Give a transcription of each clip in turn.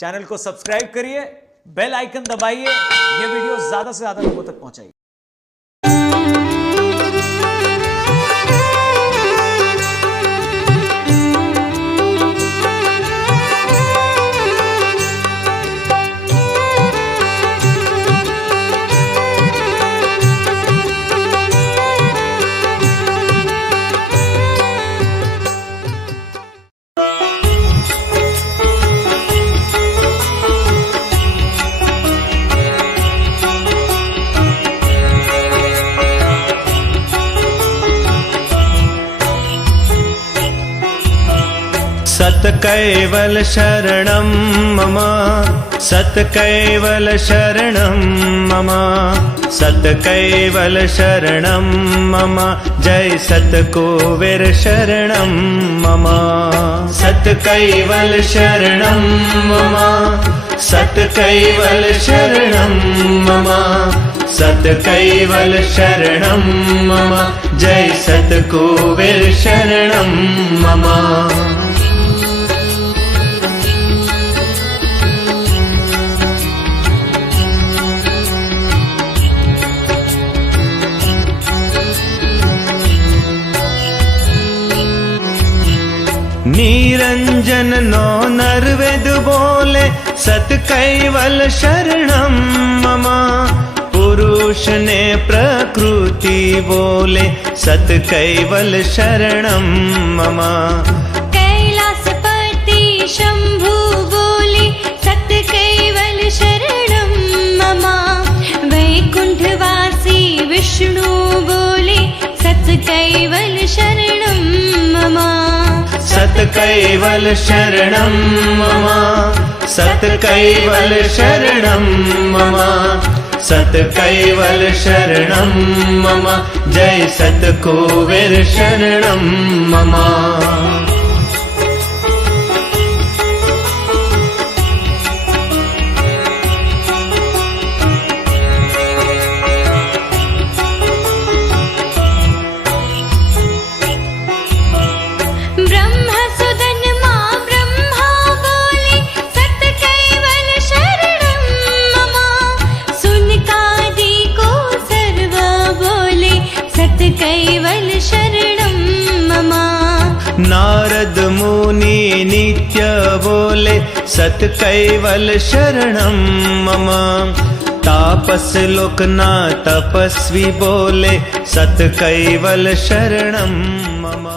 Channel को subscribe करिए, bell icon दबाइए, ये वीडियो ज्यादा से ज्यादा लोगों तक पहुंचाइए। सत्कैवल शरणं मम, सत्कैवल शरणं मम, सत्कैवल शरणं मम, जय सत्कुबेर शरणं मम। सत्कैवल शरणं मम, सत्कैवल शरणं मम, सत्कैवल शरणं मम, जय सत्कुबेर शरणं मम। निरंजन नो नरवेद बोले, सत्कैवल शरणं मम, पुरुष ने प्रकृति बोले, सत्कैवल शरणं मम। कैलासपति शंभु बोले, सत्कैवल शरणं मम, वैकुंठवासी विष्णु बोले, सत्कैवल शरणं मम। सत्कैवल शरणं मम, सत्कैवल शरणं मम, सत्कैवल शरणं मम, जय सत्कुबेर शरणं मम। कैवल शरणं मम। नारद मुनि नित्य बोले, सत्कैवल शरणं मम, तापस लोकना तपस्वी बोले, सत्कैवल शरणं मम।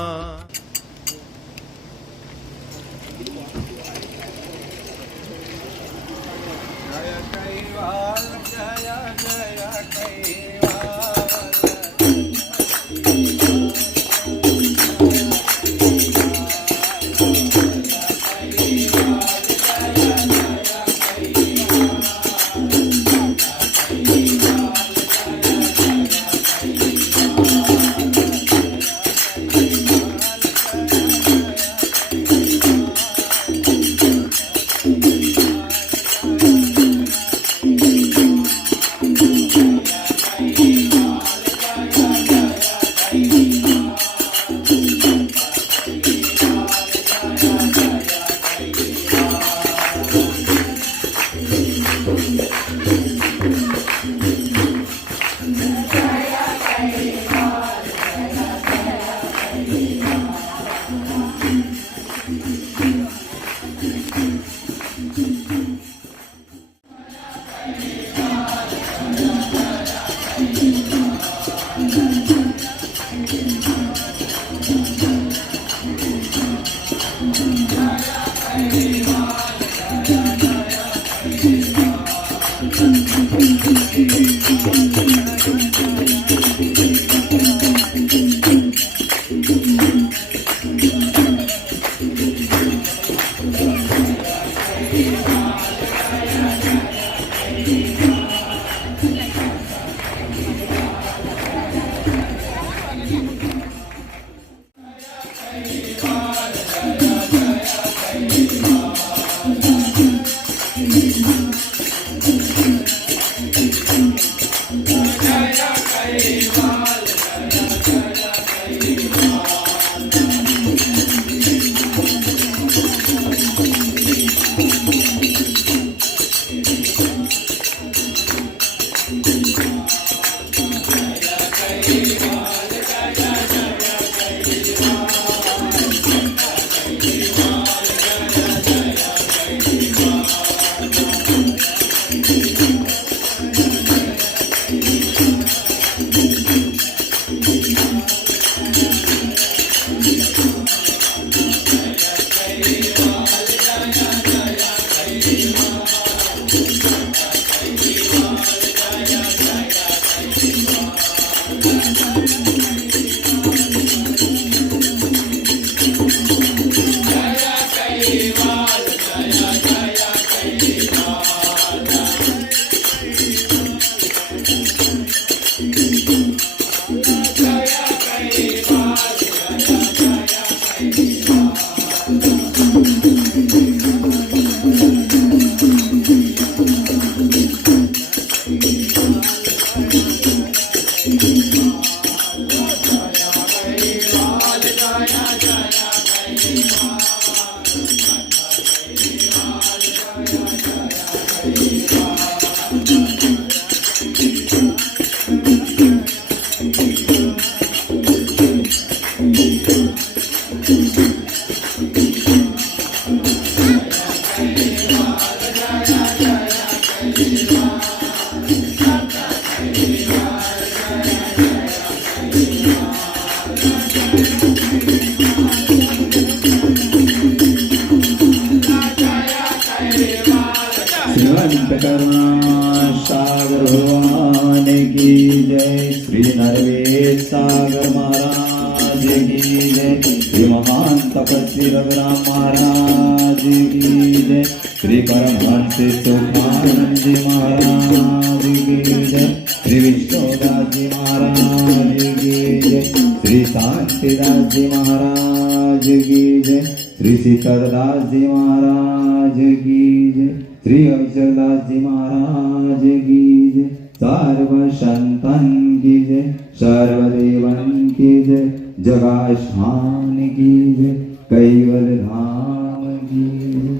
संत करुणा सागर भगवान की जय। श्री नरवेद सागर महाराज की जय। श्री महान तपस्वी रघुराम महाराज की जय। श्री परमहंस सुखानंद जी महाराज की जय। श्री विष्णुदास जी महाराज की जय। श्री शांतिदास जी महाराज की जय। श्री शीतलदास जी महाराज की जय। श्री अक्षरदास जी महाराज की जय। सर्व संतन की जय। सर्वदेवन की जय। जगाशान की जय। कैवल धाम की जय।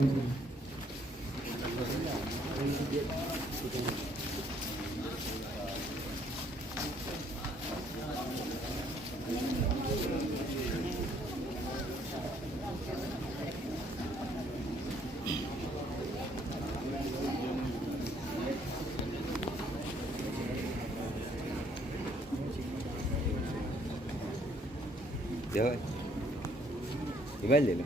मोबाइल ले लो।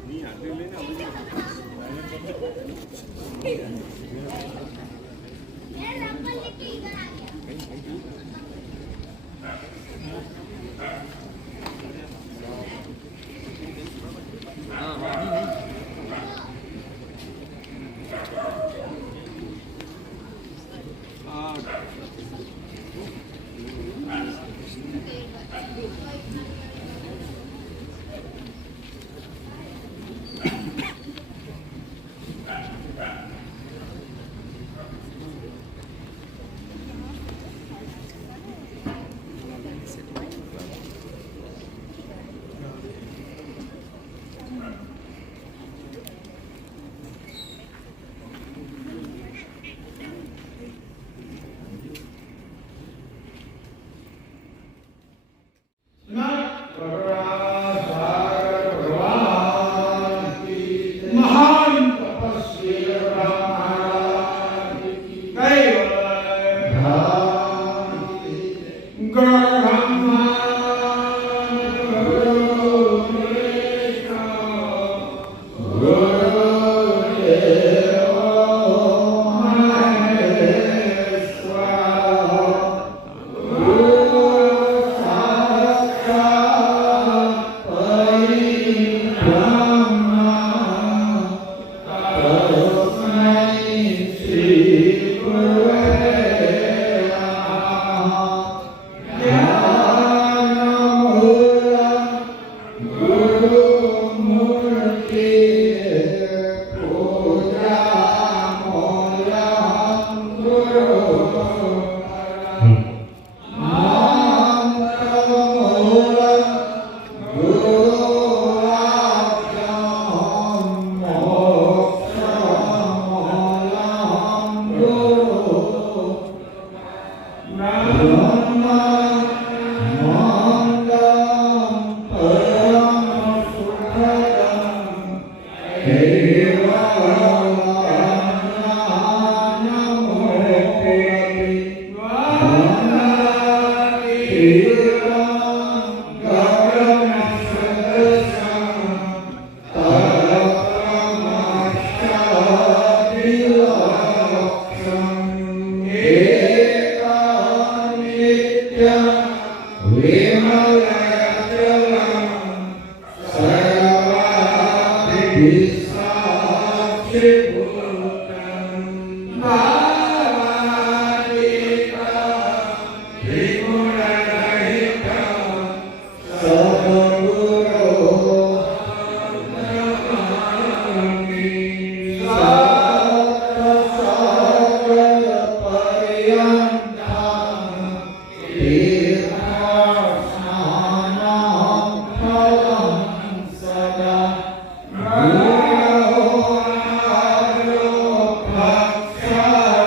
Sara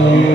Sarva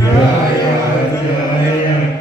Jaya Jaya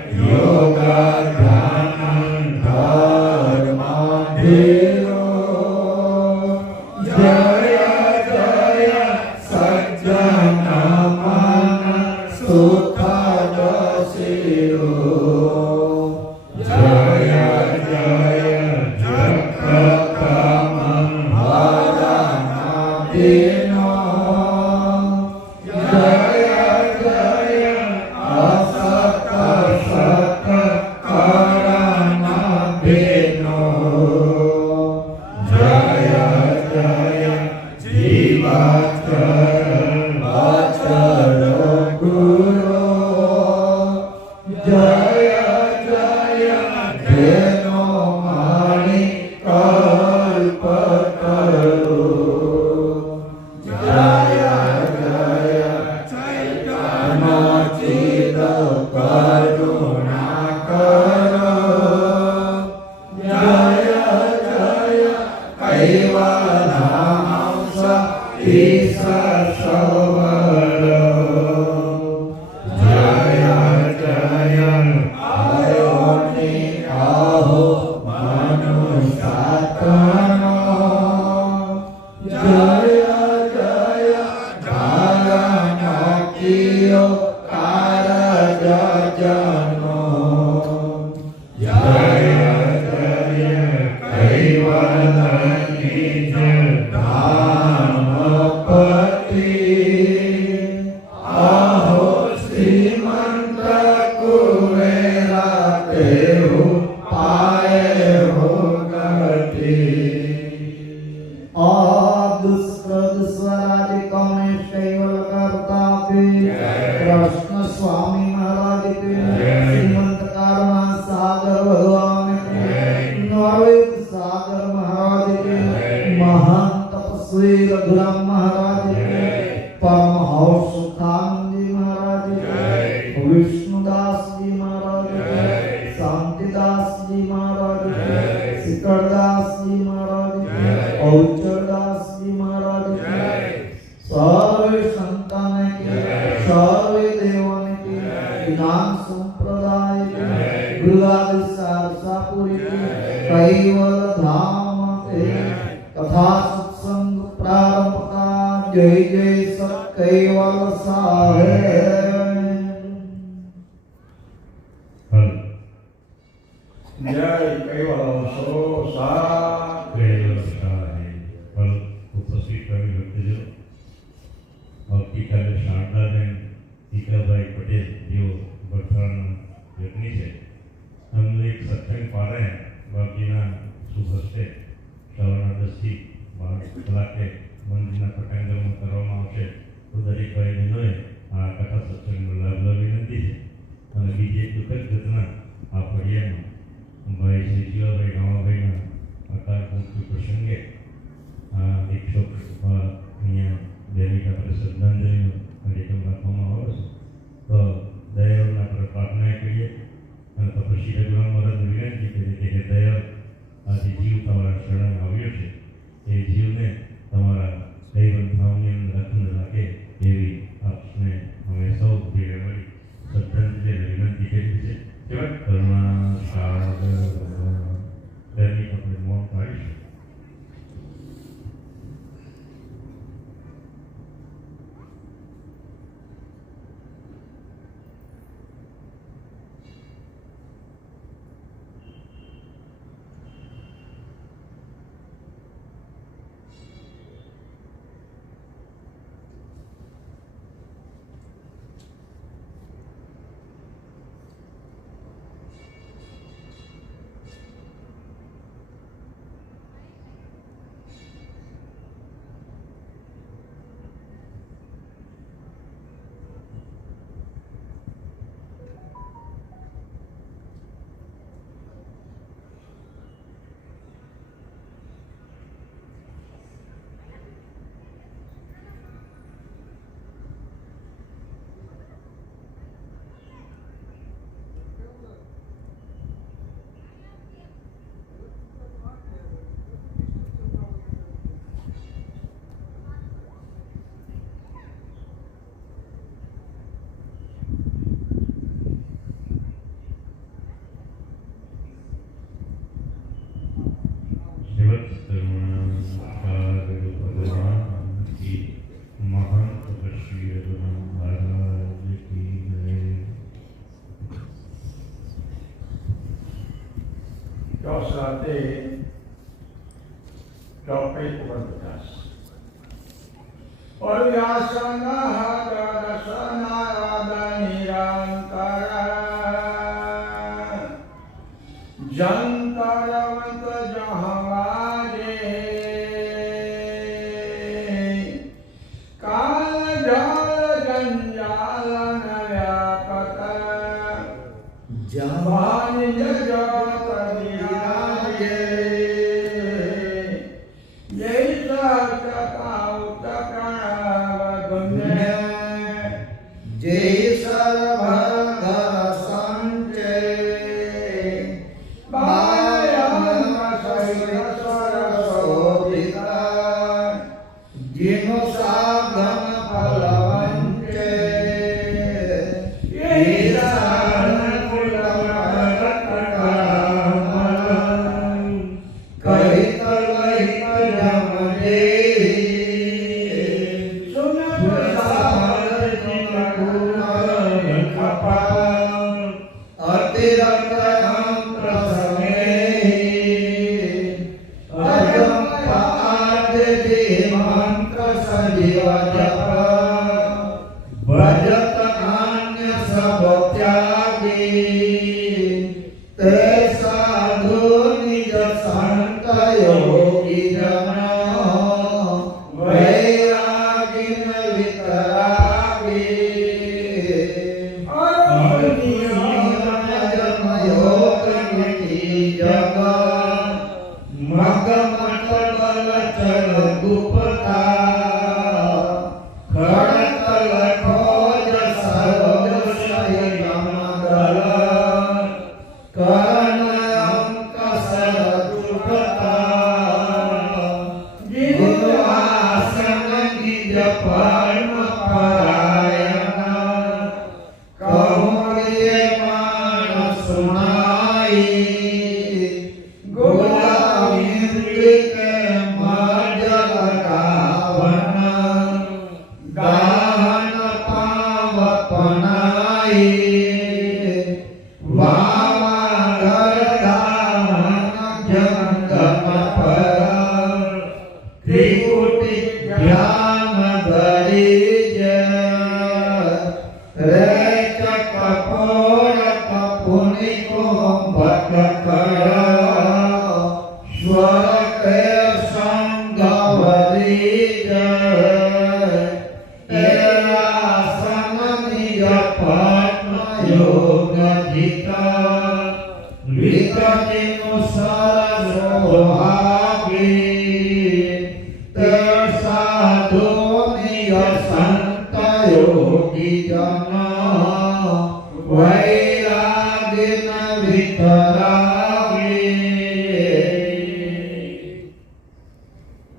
Krishna Swami Maharaj के श्रीमंत कारुणा सागर भगवान के नववेद सागर महाराज के महान तपस्वी रघुराम महाराज के परमहंस सुखानंद जी महाराज के विष्णुदास जी महाराज के शांतिदास जी महाराज के सिकरदास जी महाराज के औचरदास जी महाराज के सर्वे संतान के सर्वे देवन के ज्ञान संप्रदाय के गुरुवाद सारसापुरी के कैवल धाम के कथा सत्संग प्रारंभ का जय जय सत कैवल साहेब जय कैवल सो सा ઉપસ્થિત કવિ ભક્તજનો આવતીકાલે શારદાબેન ટીકાભાઈ પટેલ જેઓ વડોદરાના વ્યક્તિ છે એમનું એક સત્સંગ પારાયણ બાકીના શુભ હસ્તે સવારના 10 થી 12 કલાકે મંદિરના પટાંગણમાં કરવામાં આવશે તો દરેક ભાઈ બહેનોએ આ કથા સત્સંગનો લાભ લેવા વિનંતી છે અને બીજી એક દુઃખદ ઘટના આ ફળિયામાં ભાઈ શ્રી શિવાભાઈ ગામાભાઈના અકાળ મૃત્યુ પ્રસંગે એક શોક અહીંયા દૈનિક આપણે શ્રદ્ધાંજલિનો કાર્યક્રમ રાખવામાં આવ્યો છે તો દયાળને આપણે પ્રાર્થના કરીએ અને તો પછી રઘુરામ મહારાજને વિનંતી કરીએ કે દયાળ આજે જીવ તમારા શરણે આવ્યો છે એ જીવને તમારા દૈવત ભાવની અંદર રખને રાખે એવી આપને અમે સૌ ભેગા મળી શ્રદ્ધાંજલિ વિનંતી કરી છે કેવા કરુણા સાગર દૈનિક આપણે મૌન પાડીશું. સાથે ચોપડી 49 और व्यासना दर्शना निरंतर जंतरवत जहवाजे काल जल जंजाल व्यापक जवान जगत विराजे यही जय सर्वधर संचय सरस्वती जिनो साधन फलवंचे भजत अन्य सब त्यागी ते साधु निज संत योगी जन वैरागिन वितरागी जन योग निधि जग मग मत बल चल गुप्ता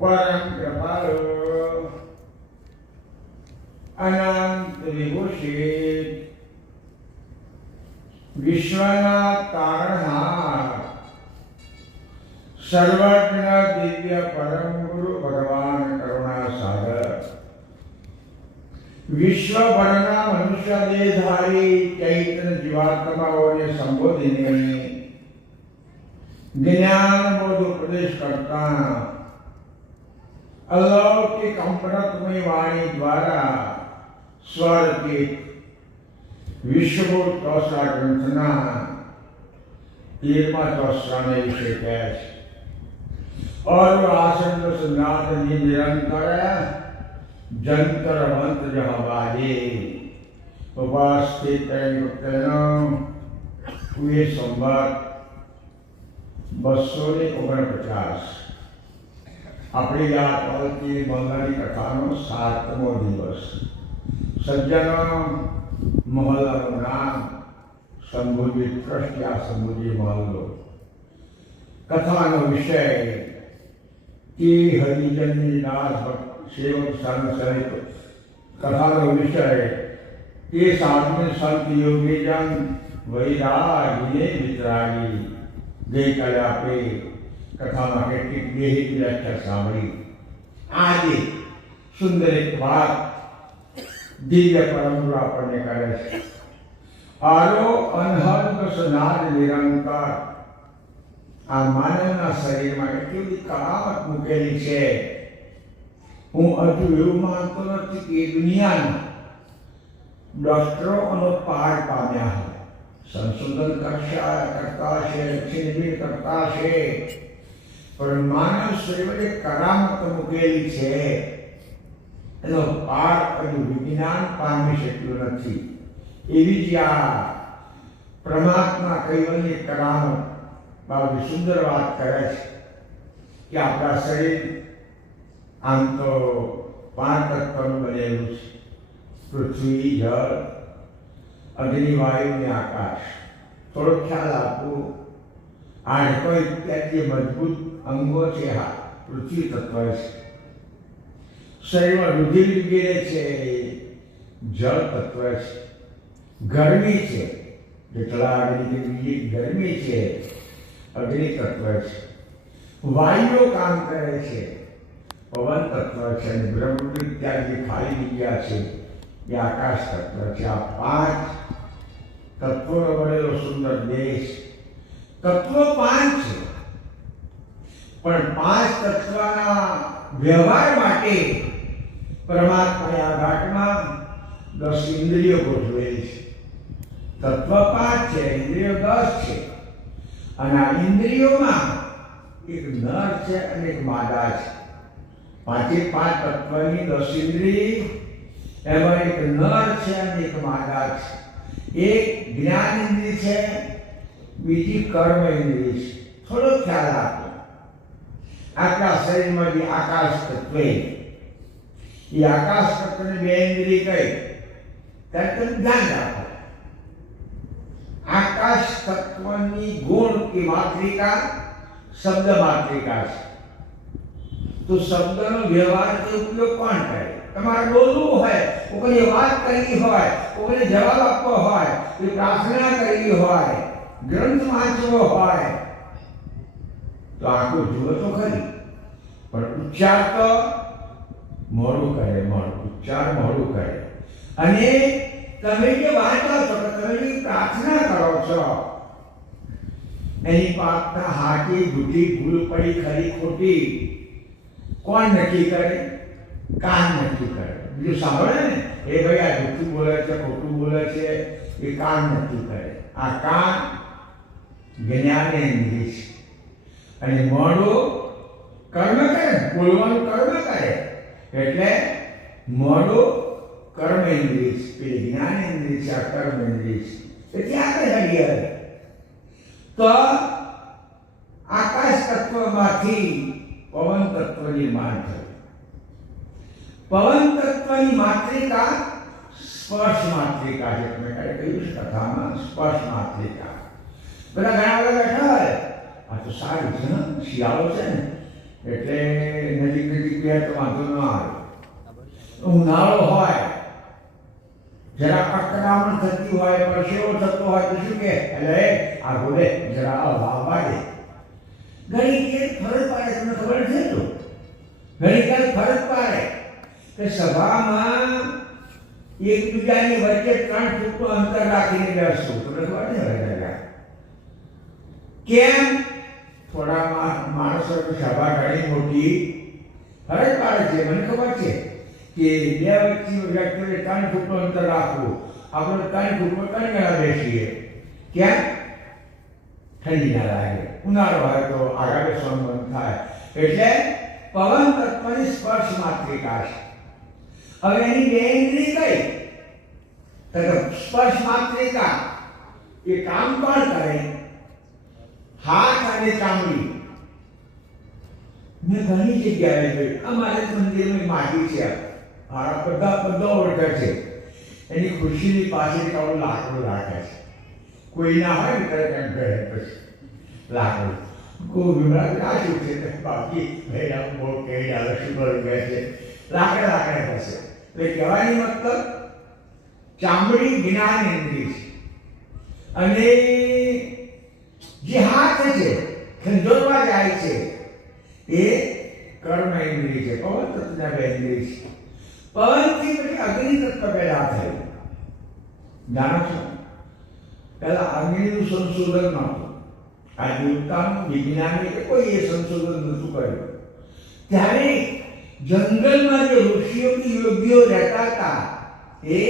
परम कृपालु अनंत विभूषित विश्वना तारणहार सर्वज्ञ दिव्य परम गुरु भगवान करुणा सागर विश्व भरना मनुष्य देहधारी चैतन्य जीवात्माओं ने संबोधिनी ज्ञान बोध उपदेश करता अलौकिक अमृतमय वाणी द्वारा स्वर के विश्वभूत चौसा ग्रंथना 13वां चौसा ने विषय कैश और आसन सुनाथ निरंतर जंतर मंत्र जहाबाजे उपस्थित हुए संवाद 249 अपनी याद की मंगली कथानो 7मो दिवस सज्जनों महलाનું નામ સંબોધિત કૃષ્યા સંબોધી મહલ્લો કથાનો વિષય કે હરિજનની દાસ સેવક સંત સહિત કથાનો વિષય કે સાધુ સંત યોગી જન વૈરાગીને વિતરાગી ગઈકાલે આપણે કથામાં કેટલીક દેહી વ્યાખ્યા સાંભળી આજે સુંદર એક વાત દિવ્ય પરમગુરુ આપણને કરે છે આરો અનહદ સનાદ નિરંતર આ માનવના શરીરમાં એટલી બધી કરામત મૂકેલી છે. હું હજુ એવું માનતો નથી કે એ દુનિયાના ડોક્ટરો આનો પાર પામ્યા હોય, સંશોધન કરતા છે, છેડછાડ કરતા છે, પણ માનવ શરીરમાં જે કરામત મૂકેલી છે એનો પાર હજુ વિજ્ઞાન પામી શક્યું નથી. એવી જ આ પરમાત્મા કૈવલ્ય કરામત બાબતે સુંદર વાત કરે છે કે આપણા શરીર આમ તો 5 તત્વનું બનેલું છે: પૃથ્વી, જળ, અગ્નિ, વાયુ ને આકાશ. થોડો ખ્યાલ આપો. હાડકો ઇત્યાદિ મજબૂત અંગો છે. હા, પૃથ્વી તત્વ છે. શરીરમાં રુધિર વગેરે છે, જળ તત્વ છે. ગરમી છે, જેટલા અગ્નિ ગરમી છે, અગ્નિ તત્વ છે. વાયુઓ કામ કરે છે, પવન તત્વ છે. અને બ્રહ્મ ઇત્યાદિ ખાલી જગ્યા છે, એ આકાશ તત્વ છે. આ 5 તત્વોનો બનેલો સુંદર દેશ. તત્વો 5 છે, પણ 5 તત્વના વ્યવહાર માટે પરમાત્માએ આ ઘાટમાં 10 ઇન્દ્રિયો ગોઠવેલી છે. તત્વ 5 છે, ઇન્દ્રિયો 10 છે. અને આ ઇન્દ્રિયોમાં એક નર છે અને એક માદા છે. 5 તત્વની 10 ઇન્દ્રિય, એમાં એક નર છે અને એક માદા છે. એક જ્ઞાન ઇન્દ્રિય છે, બીજી કર્મ ઇન્દ્રિય છે. થોડો ખ્યાલ આપો. આપણા શરીરમાં જે આકાશ તત્વ, એ આકાશ તત્વની 2 ઇન્દ્રિય કઈ ત્યારે તમે ધ્યાન રાખો. આકાશ તત્વની ગુણ की मात्रिका शब्द मात्रिका છે. તો શબ્દનો વ્યવહાર કે ઉપયોગ કોણ કરે? તમારે બોલવું હોય, કોઈને વાત કરવી હોય, કોઈને જવાબ આપવો હોય, કોઈ પ્રાર્થના કરવી હોય, ગ્રંથ વાંચવો હોય, તો આખું જુઓ તો ખરી, પણ ઉચ્ચાર તો મોડું કરે. ઉચ્ચાર મોડું કરે. અને તમે જે વાંચો છો, તમે જે પ્રાર્થના કરો છો, એની પ્રાર્થના હાથી જૂઠી, ભૂલ પડી, ખરી ખોટી કોણ નક્કી કરે? કાન નક્કી કરે. બીજું સાંભળે ને, એ ભાઈ આ જૂઠું બોલે છે, ખોટું બોલે છે, એ કાન નક્કી કરે. આ કાન જ્ઞાનેન્દ્રિય છે. અને મોઢું કર્મ કરે, બોલવાનું કર્મ કરે. એટલે મોઢું કર્મેન્દ્રિય છે, પેલી જ્ઞાનેન્દ્રિય છે, આ કર્મેન્દ્રિય છે. એટલે આપણે હરિહર તો આકાશ તત્વમાંથી પવન તત્વ નિર્માણ થયું. પવન તત્વની માત્રિકા સ્પર્શ માત્રિકા છે. તમે કહ્યું છે કથામાં, સ્પર્શ માત્રિકા. બધા ઘણા બધા બેઠા હોય, આ તો સારું છે ને, શિયાળો છે ને, એટલે નજીક બે તો વાંધો ન આવે. ઉનાળો હોય, જરા અકળામણ થતી હોય, પરસેવો થતો હોય, તો શું કે એટલે આ બોલે જરા વાવવા દે. ઘણી કે ફરજ પાડે. તમને ખબર છે? તો ઘણી વાર ફરજ પાડે કે સભામાં એકબીજાની વચ્ચે 3 ફૂટનું અંતર રાખીને બેસવું. તમને ખબર છે? કેમ? થોડા માણસોની સભા ઘણી મોટી ફરજ પાડે છે. મને ખબર છે કે 2 વ્યક્તિઓને 3 ફૂટનું અંતર રાખવું. આપણે 3 ફૂટમાં 3 જણા બેસીએ. કેમ? ઠંડી ના લાગે. ઉનાળો હોય તો આગળ બેસવાનું મન થાય. એટલે પવન તત્વની સ્પર્શ માત્રિકા છે. હવે એની 2 ઇન્દ્રિય કઈ? તો સ્પર્શ માત્રિકા એ કામ કોણ કરે? હાથ અને ચામડી. મેં ઘણી જગ્યાએ જોયું. અમારે મંદિરમાં માટી છે, બધા ઓળખે છે. એની ખુશીની પાછળ કાળું લાકડું રાખે છે. કોઈ ના હોય ને ત્યારે કંઈક ઘરે પછી લાકડું કોઈ વિમળા રાખ્યું છે. બાકી ભાઈ બહુ કહી આવે શું કરું કહે છે, લાકડા થશે. એટલે કહેવાની મતલબ ચામડી જ્ઞાન ઇન્દ્રિય છે. અને જે હાથ છે, ખંજોરવા જાય છે, એ કર્મ ઇન્દ્રિય છે. પવન તત્વના 2 ઇન્દ્રિય છે. પવનથી પછી અગ્નિ તત્વ પેદા થયું. જાણો છો? પહેલા અગ્નિનું સંશોધન નહોતું. આ દેવતાનું વિજ્ઞાન એટલે કોઈ એ સંશોધન નહોતું કર્યું. ત્યારે જંગલમાં જે ઋષિઓ કે યોગીઓ રહેતા હતા એ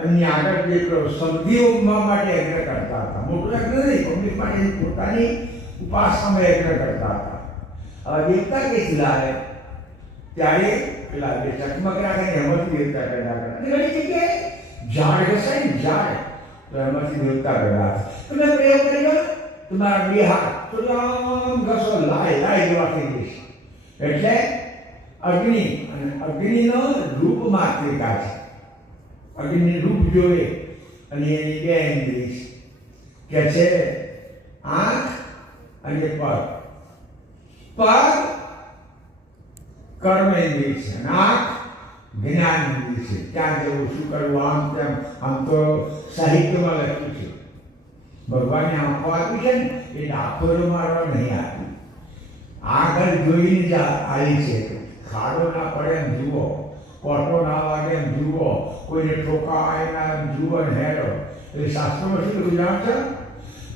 એમની આગળ જે સમધિ ઉમવા માટે યજ્ઞ કરતા હતા. મોટું યજ્ઞ નહીં, પબ્લિક માટે પોતાની ઉપાસનામાં યજ્ઞ કરતા હતા. હવે દેવતા કે લાવે ત્યારે પેલા જે ચકમક રાખે ને એમાંથી દેવતા પેદા કરે. અને ઘણી જગ્યાએ ઝાડ ઘસાય ને ઝાડ, તો એમાંથી દેવતા પેદા થાય. તમે પ્રયોગ કરી લો, તમારા બે હાથ તો આમ ઘસો લાય જેવા થઈ જશે. એટલે અગ્નિ, અને અગ્નિનો રૂપ માત્રિકા છે. અગ્નિ રૂપ જોવે અને એની બે ઇન્દ્રિય કે છે આંખ અને પગ. પગ કર્મ ઇન્દ્રિય છે, આંખ જ્ઞાન ઇન્દ્રિય છે. ક્યાં જવું, શું કરવું, આમ તેમ. આમ તો સાહિત્યમાં લખ્યું છે. ભગવાને આંખો આપી છે ને એ ડાકોરો મારવા નહીં આપી. આગળ જોઈને જ આવી છે. ખાડો ના પડે એમ જુઓ, કોટો ના વાગે એમ જુઓ, કોઈને ઠોકાય ના એમ જુઓ ને હેરો. એટલે શાસ્ત્રોમાં શું લખ્યું જાણો છો?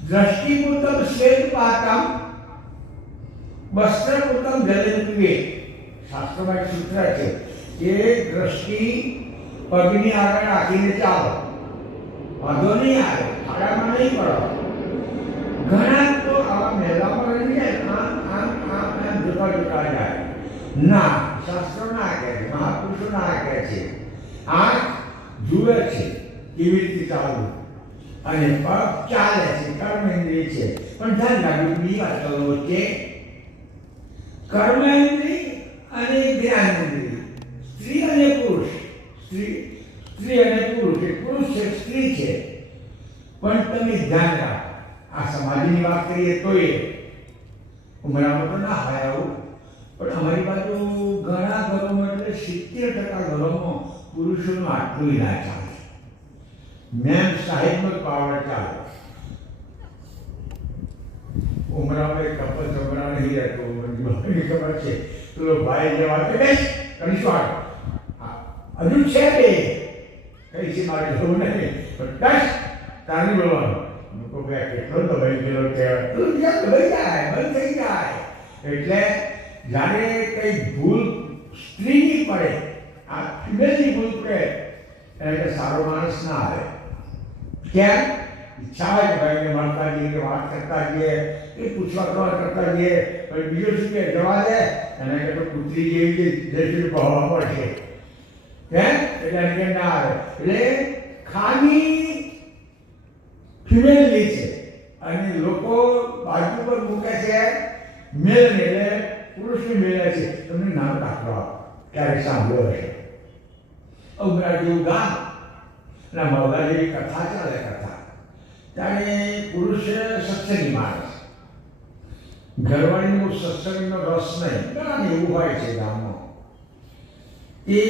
દ્રષ્ટિપૂતમ શ્વેત પાતમ વસ્ત્રપૂતમ જલન પીવે. શાસ્ત્રોમાં એક સૂત્ર છે કે દ્રષ્ટિ પગની આગળ રાખીને ચાલો, વાંધો નહીં આવે, ખાડામાં નહીં પડો. ઘણા તો આવા મેલામાં રહી જાય, આમ જોતા જાય. ના, શાસ્ત્રો ના કહે છે, મહાપુરુષો ના કહે છે. આંખ જુએ છે કેવી રીતે ચાલવું, અને પગ ચાલે છે, કર્મેન્દ્રિય છે. પણ ધ્યાન રાખવું, બીજી વાત કરો વચ્ચે કર્મેન્દ્રિય અને જ્ઞાનેન્દ્રિય, સ્ત્રી અને પુરુષ. સ્ત્રી અને પુરુષ, એ પુરુષ છે, સ્ત્રી છે. પણ તમે ધ્યાન રાખો, આ સમાજની વાત કરીએ તો એ ઉમરામાં તો ના હોય આવું, પણ અમારી બાજુ ઘણા ઘરોમાં એટલે 70% ઘરોમાં પુરુષોનું આટલું ના ચાલે. મેમ સાહેબનો જ પાવર ચાલે. ઉમરામાં એક કપલ જમરા નહીં રહેતો, મને ખબર છે. પેલો ભાઈ જે વાત કરે કરીશું હજુ છે બે કઈ છે મારે જવું નહીં, પણ કશ તારી બોલવાનું. લોકો ભાઈ કેટલો તો ભાઈ ગયેલો કહેવાય, બંધ થઈ જાય. એટલે જ્યારે કઈ ભૂલ સ્ત્રીની પડે, આ ફિમેલની ભૂલ પડે, એટલે સારો માણસ ના આવે. કેમ? ઈચ્છા હોય કે ભાઈને મળતા જઈએ, કે વાત કરતા જઈએ, એ પૂછવા કરતા જઈએ, પણ બીજો શું કે જવા દે, એના કરતા કૂતરી જેવી જઈશું ભાવવા પડશે. કેમ? એટલે એને ના આવે. એટલે ખામી ફિમેલની છે, અને લોકો બાજુ પર મૂકે છે મેલને, એટલે પુરુષને મેળે છે. તમને નામ દાખલો આપો, ક્યારે સાંભળ્યો હશે. ઉમરા જેવું ગામ અને મવદા જેવી કથા ચાલે. કથા ત્યારે પુરુષ સત્સંગી માણસ, ઘરવાળીનો સત્સંગનો રસ નહીં, ઘણા એવું હોય છે ગામમાં. એ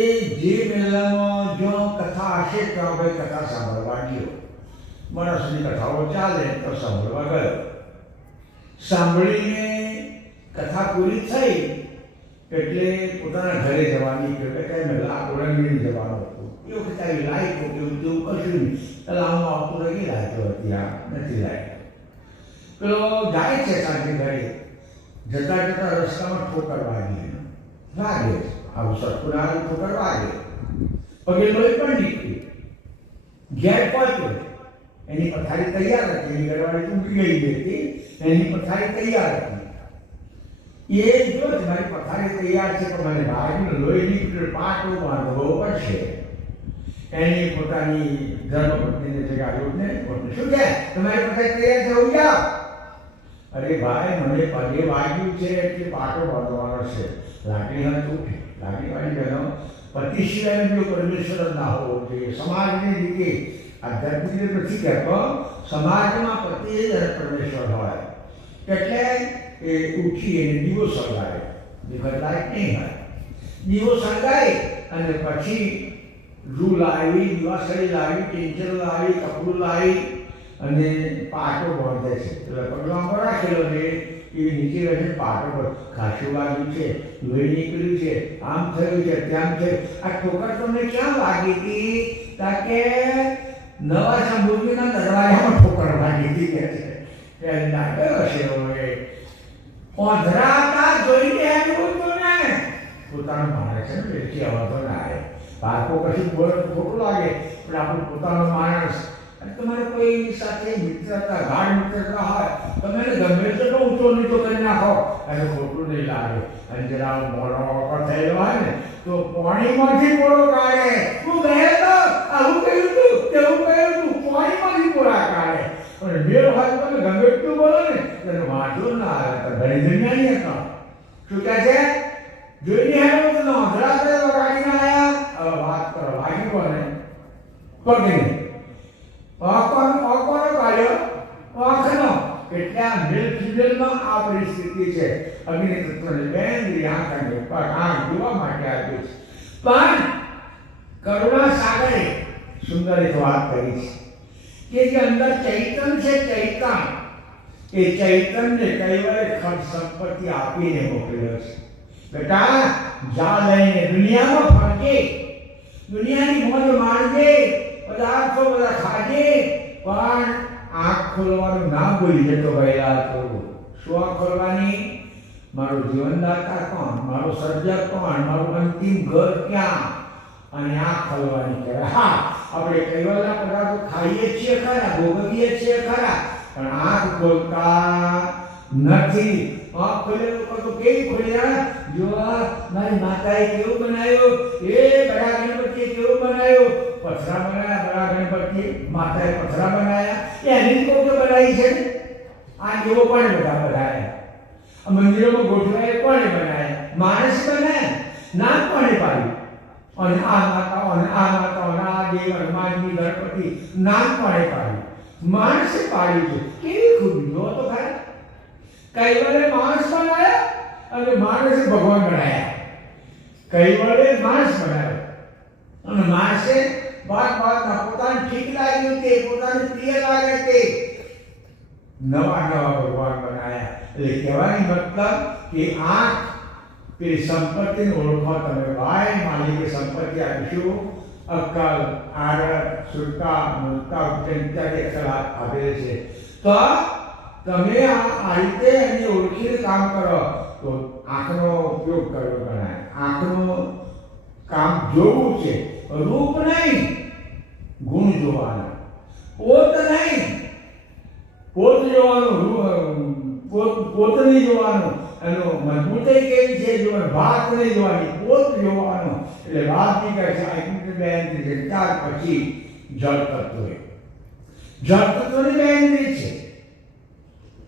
જે મેળામાં જો કથા હશે તો આપણે કથા સાંભળવા ગયો. માણસની કથાઓ ચાલે તો સાંભળવા ગયો. સાંભળીને કથા પૂરી થઈ એટલે પોતાના ઘરે જવાની કે કઈ મેળા ઓળંગીને જવાનું હતું. એ વખતે આવી લાઈટ હતું, તેવું કશું નહીં. એટલે આમ આવતું રહી લાઈટો હતી, આ નથી લાઈટ. પેલો જાય છે સાંજે ઘરે, જતા જતા રસ્તામાં ઠોકર વાગે. આવું સરખું ઠોકર વાગે, પગે લોહી પણ નીકળી. ઘેર પહોંચ્યો, એની પથારી તૈયાર હતી. એની ઘરવાળી ઊંઘી ગઈ હતી, એની પથારી તૈયાર હતી. એ જો મારી પથારી તૈયાર છે, પણ મને ભાગનું લોહી નીકળ્યું, પાટો બાંધવો પડશે. એની પોતાની ધર્મપત્નીને જગાડ્યું ને શું કે તમારી પથારી તૈયાર છે, ઉઠી જાઓ. અરે ભાઈ, મને પગે વાગ્યું છે એટલે પાટો બાંધવાનો છે. લાકડી હાથ ઉઠે, લાકડી વાળી બહેનો પતિ સિવાય જો પરમેશ્વર ના હોવો જોઈએ. સમાજની રીતે આધ્યાત્મિક રીતે નથી કહેતો, સમાજમાં પતિ જ પરમેશ્વર હોય. એટલે એ ઉઠી એને દીવો સળગાવે, દીવર લાઈટ નહીં હોય. દીવો સળગાવી અને પછી રૂ લાવી, દીવાસળી લાવી, ટેન્શન લાવી, કપડું લાવી અને પાટો બાંધે છે. એટલે પગલામાં રાખેલો છે, એ નીચે રહે છે. પાટો પર ખાસું વાગ્યું છે, લોહી નીકળ્યું છે, આમ થયું છે, તેમ થયું. આ ઠોકર તમને ક્યાં વાગી હતી? કે નવા સંબોધીના દરવાજામાં ઠોકર વાગી હતી કે છે. એ લાગ્યો છે હવે ઓધરાતા જોઈને આવ્યું તું ને પોતાનો માણસ છે ને એટલે વાંધો ના આવે બાળકો કશું બોલે તો ખોટું લાગે પણ આપણું પોતાનો માણસ અને તમારે કોઈ સાથે મિત્રતા ગાઢ મિત્રતા હોય તમે ગમે તેટલો ઊંચો નીચો કરી નાખો અને ખોટું નહીં લાગે અને જરા મોડો થયેલો હોય ને તો પાણીમાંથી પોળો કાઢે તું ગયો તો આવું કહ્યું તું તેવું કહ્યું તું પાણીમાંથી પોળા કાઢે અને મેળ હોય તો તમે ગમે એટલું બોલો ને એટલે વાંધો ના આવે તો ઘણી દુનિયા નહીં હતા શું કહે છે જોઈને આવ્યો તો નોંધરા તો કાઢીને આવ્યા હવે વાત કરો વાગી કોને પગે કોનો કાઢ્યો આંખનો કેટલા મિલ ફિમેલમાં આ પરિસ્થિતિ છે અગ્નિ તત્વની બેન આંખને આંખ જોવા માટે આપ્યું છે પણ કરુણા સાગરે સુંદર એક વાત કરી છે કે જે અંદર ચૈતન છે ચૈતન એ ચૈતનને કૈવલ્ય ખર્ચ સંપત્તિ આપીને મોકલ્યો છે બેટા જા લઈને દુનિયામાં ફરજે દુનિયાની મોજ માણજે પદાર્થો બધા ખાજે પણ આંખ ખોલવાનું ના ભૂલી જતો વહેલા કરવું શું આંખ ખોલવાની મારું જીવનદાતા કોણ મારું સર્જક કોણ મારું અંતિમ ઘર ક્યાં અને આંખ ખોલવાની કહેવાય હા આપણે કૈવલ્યના પદાર્થો ખાઈએ છીએ ખરા ભોગવીએ છીએ ખરા પણ આંખ ખોલતા નથી આંખ ખોલે તો કેવી ખોલ્યા જો મારી માતાએ કેવું બનાવ્યું એ બડા ગણપતિએ કેવું બનાવ્યું પથરા બનાવ્યા બડા ગણપતિએ માતાએ પથરા બનાવ્યા એની કોકે બનાવી છે આ જેવો પણ બધા બનાવ્યા મંદિરોમાં ગોઠવાય કોણે બનાવ્યા માણસ બનાવ્યા નામ કોણે પાડ્યું અને આ માતા અને આ માતા અને આ દેવ હનુમાનજી ગણપતિ નામ કોણે પાડ્યું માણસે પાડ્યું છે કેવી ખૂબી જો તો ખરા કૈવલ્ય માણસ બનાવ્યા અને માણસે ભગવાન બનાવ્યા કૈવલ્ય માણસ બનાવ્યો અને માણસે બાદમાં પોતાને ઠીક લાગ્યું તે પોતાને પ્રિય લાગે તે નવા નવા ભગવાન બનાવ્યા એટલે કહેવાની મતલબ કે આંખ પેલી સંપત્તિને ઓળખો તમે ભાઈ માલિકે સંપત્તિ આપીશું અક્કલ આડત સુરતા મૂળતા ઇત્યાદિ અક્કલ આપેલ છે તો તમે આ રીતે એની ઓળખીને કામ કરો તો આંખનો ઉપયોગ કરવો ગણાય આંખનું કામ જોવું છે રૂપ નહીં ગુણ જોવાના પોત નહીં પોત જોવાનું પોત નહીં જોવાનું એનો મજબૂતાઈ કેવી છે જોવાનું વાત નહીં જોવાની પોત જોવાનું એટલે વાત નહીં કહે છે આઈકું બેન છે ત્યાર પછી જળ તત્વની બેન છે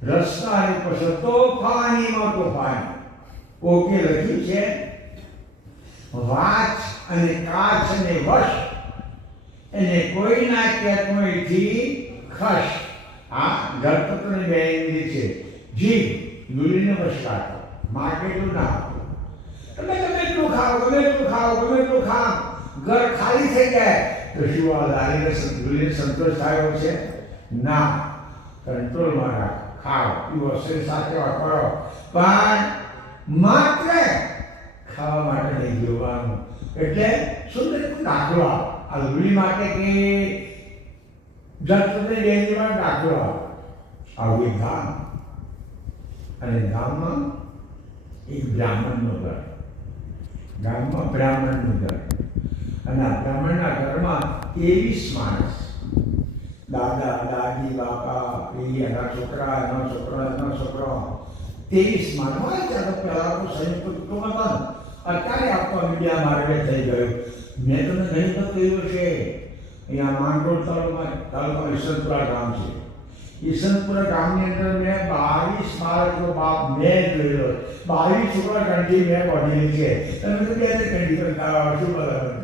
રસ્તાની પછી તોફાનીમાં તોફાની ઓકે લખ્યું છે વાચ અને કાચ અને વશ એને કોઈના કેતમયથી ખશ આ જળતત્વની બે ઇન્દ્રિય છે જીભ લુલીને વશ રાખો માટેલું ના આપો તમે ગમે એટલું ખાઓ ગમે એટલું ખાઓ ગમે એટલું ખાઓ ઘર ખાલી થઈ જાય તો શું આ લાલીને લુલીને સંતોષ થયો છે ના કંટ્રોલમાં રાખો ખાઓ પીવો શરીર સાચવા કરો પણ માત્ર ખાવા માટે નહીં જોવાનું એટલે સુંદર દાખલો આ લુલી માટે કે જળતત્વની બેનમાં દાખલો આવું એક ગામ અને ગામમાં એક બ્રાહ્મણનું ઘર ગામમાં બ્રાહ્મણનું ઘર અને આ બ્રાહ્મણના ઘરમાં 23 માણસ દાદા દાદી બાપા એના છોકરા એનો છોકરો 23 માણસ હોય ત્યારે પહેલા તો સંયુક્ત કુટુંબ હતા અત્યારે આપવા મીડિયા માર્ગે થઈ ગયું મેં તમને ઘણી વખત કહ્યું છે અહીંયા માંગરોળ તાલુકા ઈસનપુરા ગામ છે ઈસનપુરા ગામની અંદર મેં 22 બાળકનો બાપ મેં જોયેલો 22 છોકરા કંઠી મેં પઢેલી છે તમે તો બે કંઠી બંધાવા શું બરાબર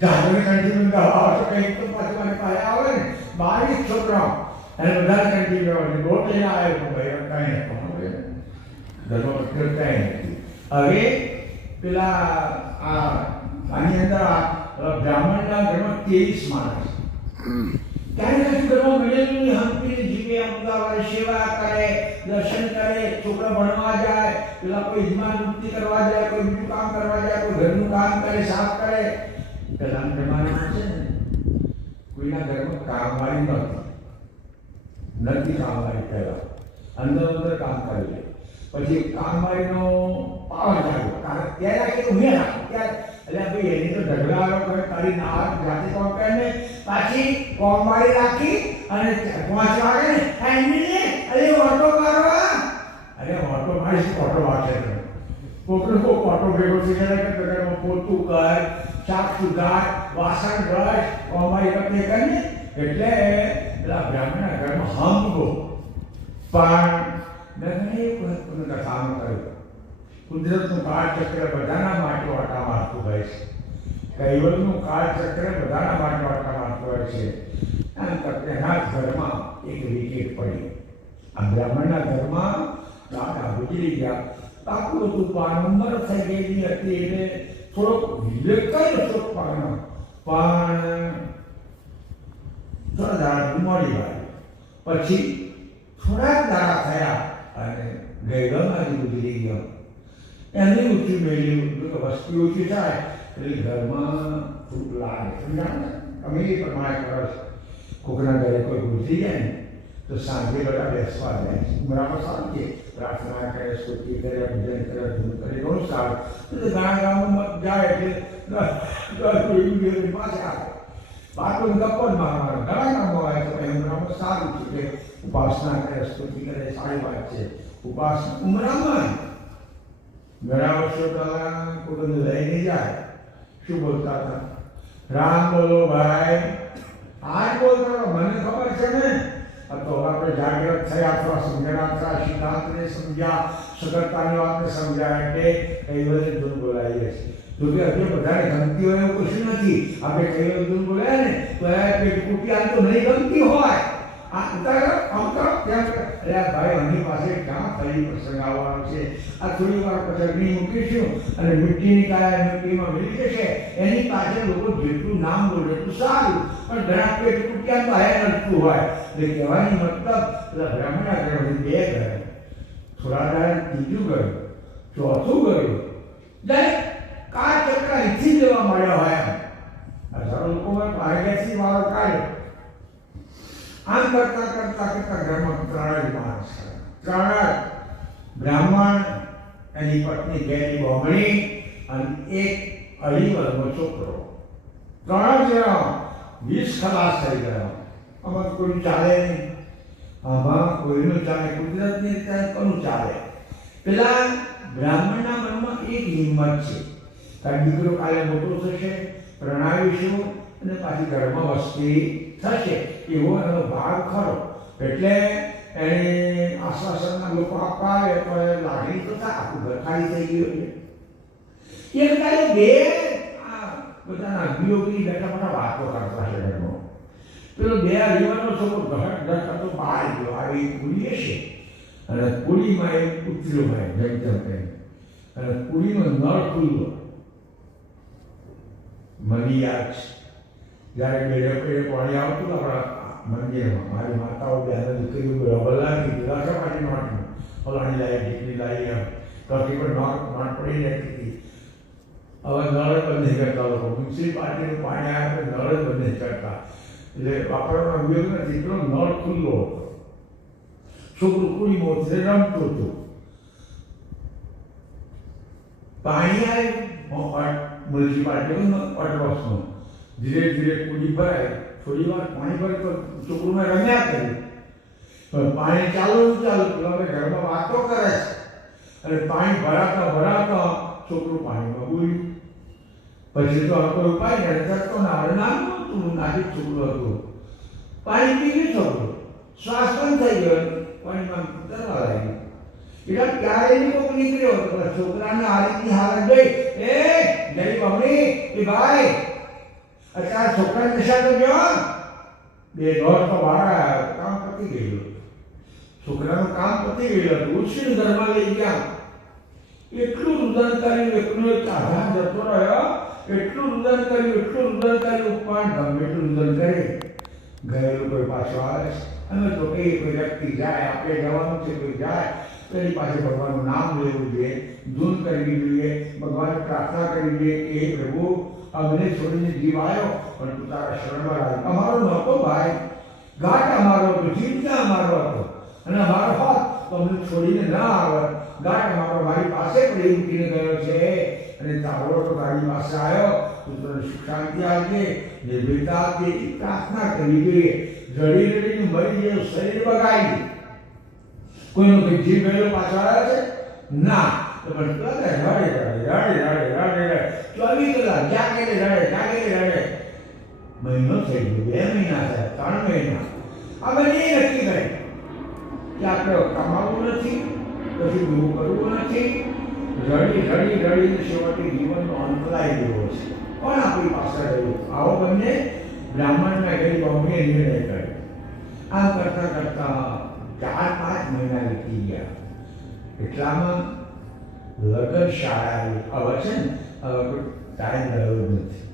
ચાલો કંઠી બંધાવા તો કંઈક તો પાછું મને પાસે આવે ને 22 છોકરા અને બધા કંઠી મેં રોટ લઈને આવ્યો તો ભાઈ કાંઈ ધર્મ કરતા નથી હવે પેલા આની અંદર બ્રાહ્મણના ઘરમાં 23 માણસ ત્યારે કશું ઘરમાં મળેલું હંપી જીવે અમદાવાદ સેવા કરે દર્શન કરે છોકરા ભણવા જાય પેલા કોઈ હિમાન મુક્તિ કરવા જાય કોઈ બીજું કામ કરવા જાય કોઈ ઘરનું કામ કરે સાફ કરે પેલા જમાનામાં છે ને કોઈના ઘરમાં કામવાળી નહોતી નથી કામવાળી પહેલાં અંદર કામ કરી લે, પછી કામવાળીનો પાવર જાગ્યો, કારણ ત્યારે કે મેં નાખું ત્યારે એટલે ભાઈ એની તો ઢગલાનો કરે તારી ના જાતે કોમ કરે ને પાછી કોમવાળી રાખી અને 5 વાગે ને એની અરે ઓટો મારવા, અરે ઓટો મારીશ ઓટો વાગે કોકનો ઓટો ભેગો થઈ જાય કે ઘરમાં પોતું કર, શાક સુધાર, વાસણ બ્રશ કોમવાળી કરતી કરીને એટલે પેલા બ્રાહ્મણના ઘરમાં હંગો પણ મેં એક કામ કર્યું. કુદરતનું કાળચક્ર બધાના માટે વાટા મારતું હોય છે, કૈવલનું કાળચક્ર બધાના માટે વાટા મારતું હોય છે. આમ તેના ઘરમાં એક વિકેટ પડી. આ બ્રાહ્મણના ઘરમાં દાદા ગુજરી ગયા, આખું બધું પાન ઉંમર થઈ ગયેલી હતી એટલે થોડોક વિવેક કર્યો શોક પાનો, પણ થોડા દાડા મળી ગયા. પછી થોડાક દાડા થયા અને ગયડામાં ગુજરી ગયો. એની ઊંચી મેળ્યું વસ્તી ઓછી થાય એટલે ઘરમાં થોડુંક લાગે, સમજાણ અમે એ પ્રમાણે કરો છો. કોકના ઘરે કોઈ ગુજરી જાય ને તો સાંજે બધા બેસવા જાય છે, ઉમરામાં સારું છે, પ્રાર્થના કરે, સ્તુતિ કરે, ભજન કરે, ધૂન કરે, ઘણું સારું. એટલે ઘણા ગામમાં જાય એટલે પાછા આવે બાળકો ગપ્પો જ મારવાનો. ઘણા કામો આવે તો ઉમરામાં સારું છે કે ઉપાસના કરે, સ્તુતિ કરે, સારી વાત છે. ઉપાસના ઉમરામાં ઘણા વર્ષો પહેલા કોઈ લઈને જાય, શું બોલતા હતા? રામ બોલો ભાઈ, આજ બોલતા હતા. મને ખબર છે ને, તો આપણે જાગૃત થયા, થોડા સમજણા થયા, સિદ્ધાંતને સમજ્યા, સગતતાની વાતને સમજ્યા એટલે કઈ વખતે ધૂન બોલાવીએ છીએ. જો કે હજુ બધાને ગમતી હોય એવું કશું નથી. આપણે કઈ વખતે ધૂન બોલાય ને તો પેટ કુટિયા તો નહીં ગમતી હોય. આ ભાઈ આની પાસે ક્યાં ફરી પ્રસંગ આવવાનો છે, આ થોડી વાર પછી અગ્નિ મૂકીશું અને મીઠીની કાયા મીઠીમાં મળી જશે. એની પાછળ લોકો જેટલું નામ બોલે એટલું સારું, પણ ઘણા પેટ કુટિયા તો હે નડતું હોય. એટલે કહેવાની મતલબ પેલા બ્રાહ્મણના ઘરમાંથી 2 ગયા, થોડા દાડા ત્રીજું ગયું, ચોથું ગયું, દરેક કાળચક્ર અહીંથી જવા મળ્યા હોય. હજારો લોકો પારેગેસી વાળો કાઢ્યો. આમ કરતા ઘરમાં 3 માણસ, 3 બ્રાહ્મણ, એની પત્ની ગેલી બમણી અને એક અઢી વર્ષનો છોકરો. 3 જણા 20 ખલાસ થઈ ગયા. આમાં કોઈનું ચાલે નહીં, આમાં કોઈનું ચાલે, કુદરતની રીતે કોનું ચાલે. પેલા બ્રાહ્મણના મનમાં એક હિંમત છે કે દીકરો કાલે મોટો થશે, પ્રણાવીશું અને પાછી ઘરમાં વસ્તી થશે, એવો એનો ભાગ ખરો. એટલે એને આશ્વાસનના લોકો આપવા આવે તો લાગણી તો થાય, આખું ઘર ખાલી થઈ ગયું. એક તારે 2 બધાના અભિયોગી બેઠા મોટા વાતો કરતા છે ઘરમાં. પેલો 2 હરિવારનો છોકરો ઘટ કરતો બહાર ગયો. આવી કુડી હશે અને કુડીમાં એ ઉતર્યો જેમ તેમ કહી, અને કુડીનો નળ ખુલ્લો. મને યાદ છે જ્યારે બેડે પાણી આવતું આપણા મંદિરમાં, મારી માતાઓ બહેનો દીકરીઓ બરાબર લાગી દીધા પાણી નોટમાં, ફલાણી લાવી ઢીકડી લાવી, કથી પણ નોટ પડી રહેતી હતી. હવે નળ બંધ નહીં કરતા લોકો, મ્યુનિસિપાલિટીનું પાણી આવે તો નળ જ બંધ નહીં કરતા, એટલે વાપરવાનો ઉપયોગ નથી. પેલો નળ ખુલ્લો હતો, છોકરું કુડીમાં ઉતરે રમતું હતું. પાણી આવે મ્યુનિસિપાલિટીનું અટવસનું, ધીરે ધીરે કુડી ભરાય, થોડી વાર પાણી ભરે તો છોકરું રમ્યા કર્યું, પણ પાણી ચાલુ પેલા ઘરમાં વાતો કરે છે અને પાણી ભરાતા છોકરું પાણીમાં બુર્યું. પછી તો કોઈ ઉપાય નહીં કરતો ને, હવે નાનું હતું, નાજુક છોકરું હતું. પાણી પીવી છોકરું, શ્વાસ બંધ થઈ ગયો, પાણીમાં તરવા લાગ્યું. એટલે ત્યારે એની કોક નીકળ્યો, છોકરાને આ રીતની હાલત જોઈ, એ જય મમ્મી એ ભાઈ અત્યારે છોકરાને દશા તો જો 2 દોર તો વાળા કામ પતી ગયું. છોકરાનું કામ પતી ગયું હતું, ઉછીને ઘરમાં લઈ ગયા. એટલું રુદન કર્યું, એકલું એક આધાર જતો રહ્યો, એટલું રુદન કર્યું, પણ ગમે એટલું રુદન કરે ગયેલું કોઈ પાછો આવે છે. અમે તો કહીએ કોઈ વ્યક્તિ જાય, આપણે જવાનું છે, કોઈ જાય તો એની પાસે ભગવાનનું નામ લેવું જોઈએ, ધૂન કરવી જોઈએ, ભગવાનને પ્રાર્થના કરવી જોઈએ કે હે પ્રભુ અમને છોડીને જીવ આવ્યો પણ તું તારા શરણમાં આવ્યો. અમારો નહોતો ભાઈ, ઘાટ અમારો હતો, જીવતા અમારો હતો, અને અમારો હોત તો અમને છોડીને ના આવત. ઘાટ અમારો મારી પાસે પડી મૂકીને ગયો છે, અને તારો તો તારી પાસે આવ્યો તો તને સુખ શાંતિ આપજે, નિર્ભયતા આપજે. એ પ્રાર્થના કરવી જોઈએ. રડી રડીને મરી ગયું શરીર બગાડી, કોઈનો કંઈ જીવ ગયેલો પાછો આવ્યો છે ના. તો પણ રડે રડે રડે રડે રડે રડે 24 કલાક જાગે રડે જાગે રડે. મહિનો થઈ ગયો, 2 મહિના થયા, 3 મહિના. આ બધી નક્કી કરી કે આપણે કમાવું નથી, પછી દૂર કરવું નથી. રડી રડી રડીને છેવટે જીવનનો અંત લાવી દેવો છે. કોણ આપણી પાસે રહ્યું? આવો બંને બ્રાહ્મણના ગરીબ અમને નિર્ણય કર્યો. આમ કરતા કરતા 4-5 મહિના વીતી ગયા. એટલામાં લગ્ન શાળા હવે છે ને, હવે કોઈ ટાઈમ રહ્યો નથી.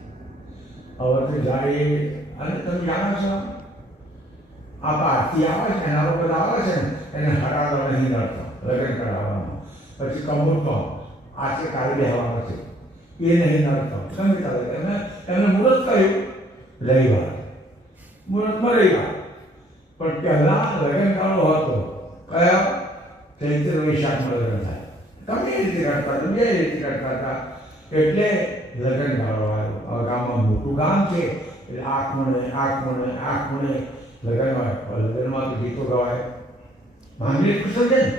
હવે તો જાણે, અને તમે જાણો છો આ પાર્ટી આવે છે, એના વખત આવે છે ને, એને હટાવતો નહીં નડતો લગ્ન કરાવવાનો. પછી કમૂરતો આજે કાઢી બેસવાનો છે, એ નહીં નડતો. ગમે ત્યારે એમને મુહૂર્ત કહ્યું રવિવાર, મુહૂર્તમાં રવિવાર. પણ પહેલાં લગ્ન ગાળો હતો કયો? ચૈત્ર વૈશાખમાં લગ્ન થાય. ગમે એ રીતે કરતા હતા, બે રીતે કરતા હતા. એટલે લગ્ન ગાળો આવ્યો. હવે ગામમાં મોટું ગામ છે, એટલે આંખ મને લગ્ન હોય. લગ્નમાં તો ગીતો ગવાય, માંગલિક પ્રસંગ છે ને,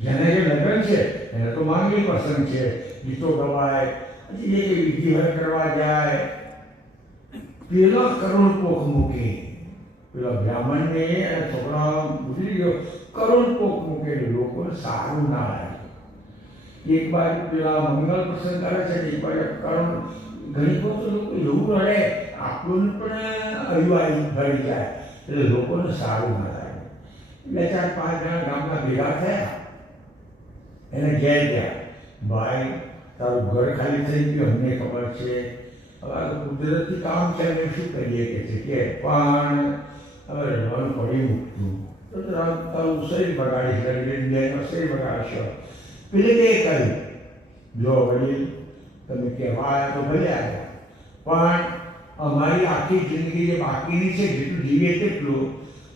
જેને જે લગ્ન છે એને તો માંગલિક પ્રસંગ છે, ગીતો ગવાય. પછી એ વિધિ હર કરવા જાય. પેલો કરોડ પોખ મૂકે, પેલા બ્રાહ્મણને અને છોકરા ગુજરી ગયો, કરોડ પોખ મૂકે. લોકોને સારું ના લાગે. એક બાજુ પેલા મંગલ પ્રસંગ કરે છે, એક બાજુ કરોડ. ઘણી વખત લોકો એવું રડે, આપણને પણ અયુવાઈ ભરી જાય, એટલે લોકોને સારું ના લાગે. 2-4-5 જણા ગામના ભેગા થયા, એને ઘેર ગયા. ભાઈ તારું ઘર ખાલી થઈ ગયું, અમને ખબર છે, હવે કુદરતી કામ છે, અમે શું કરીએ કે છે કે પણ હવે રડવાનું પડી મૂકતું તો તારું શરીર બગાડીશ, બેનો શરીર બગાડશો. પેલે તે કહ્યું, જો વડીલ તમે કહેવા આવ્યા તો ભલે આવ્યા, પણ અમારી આખી જિંદગી જે બાકીની છે, જેટલું જીવીએ તેટલું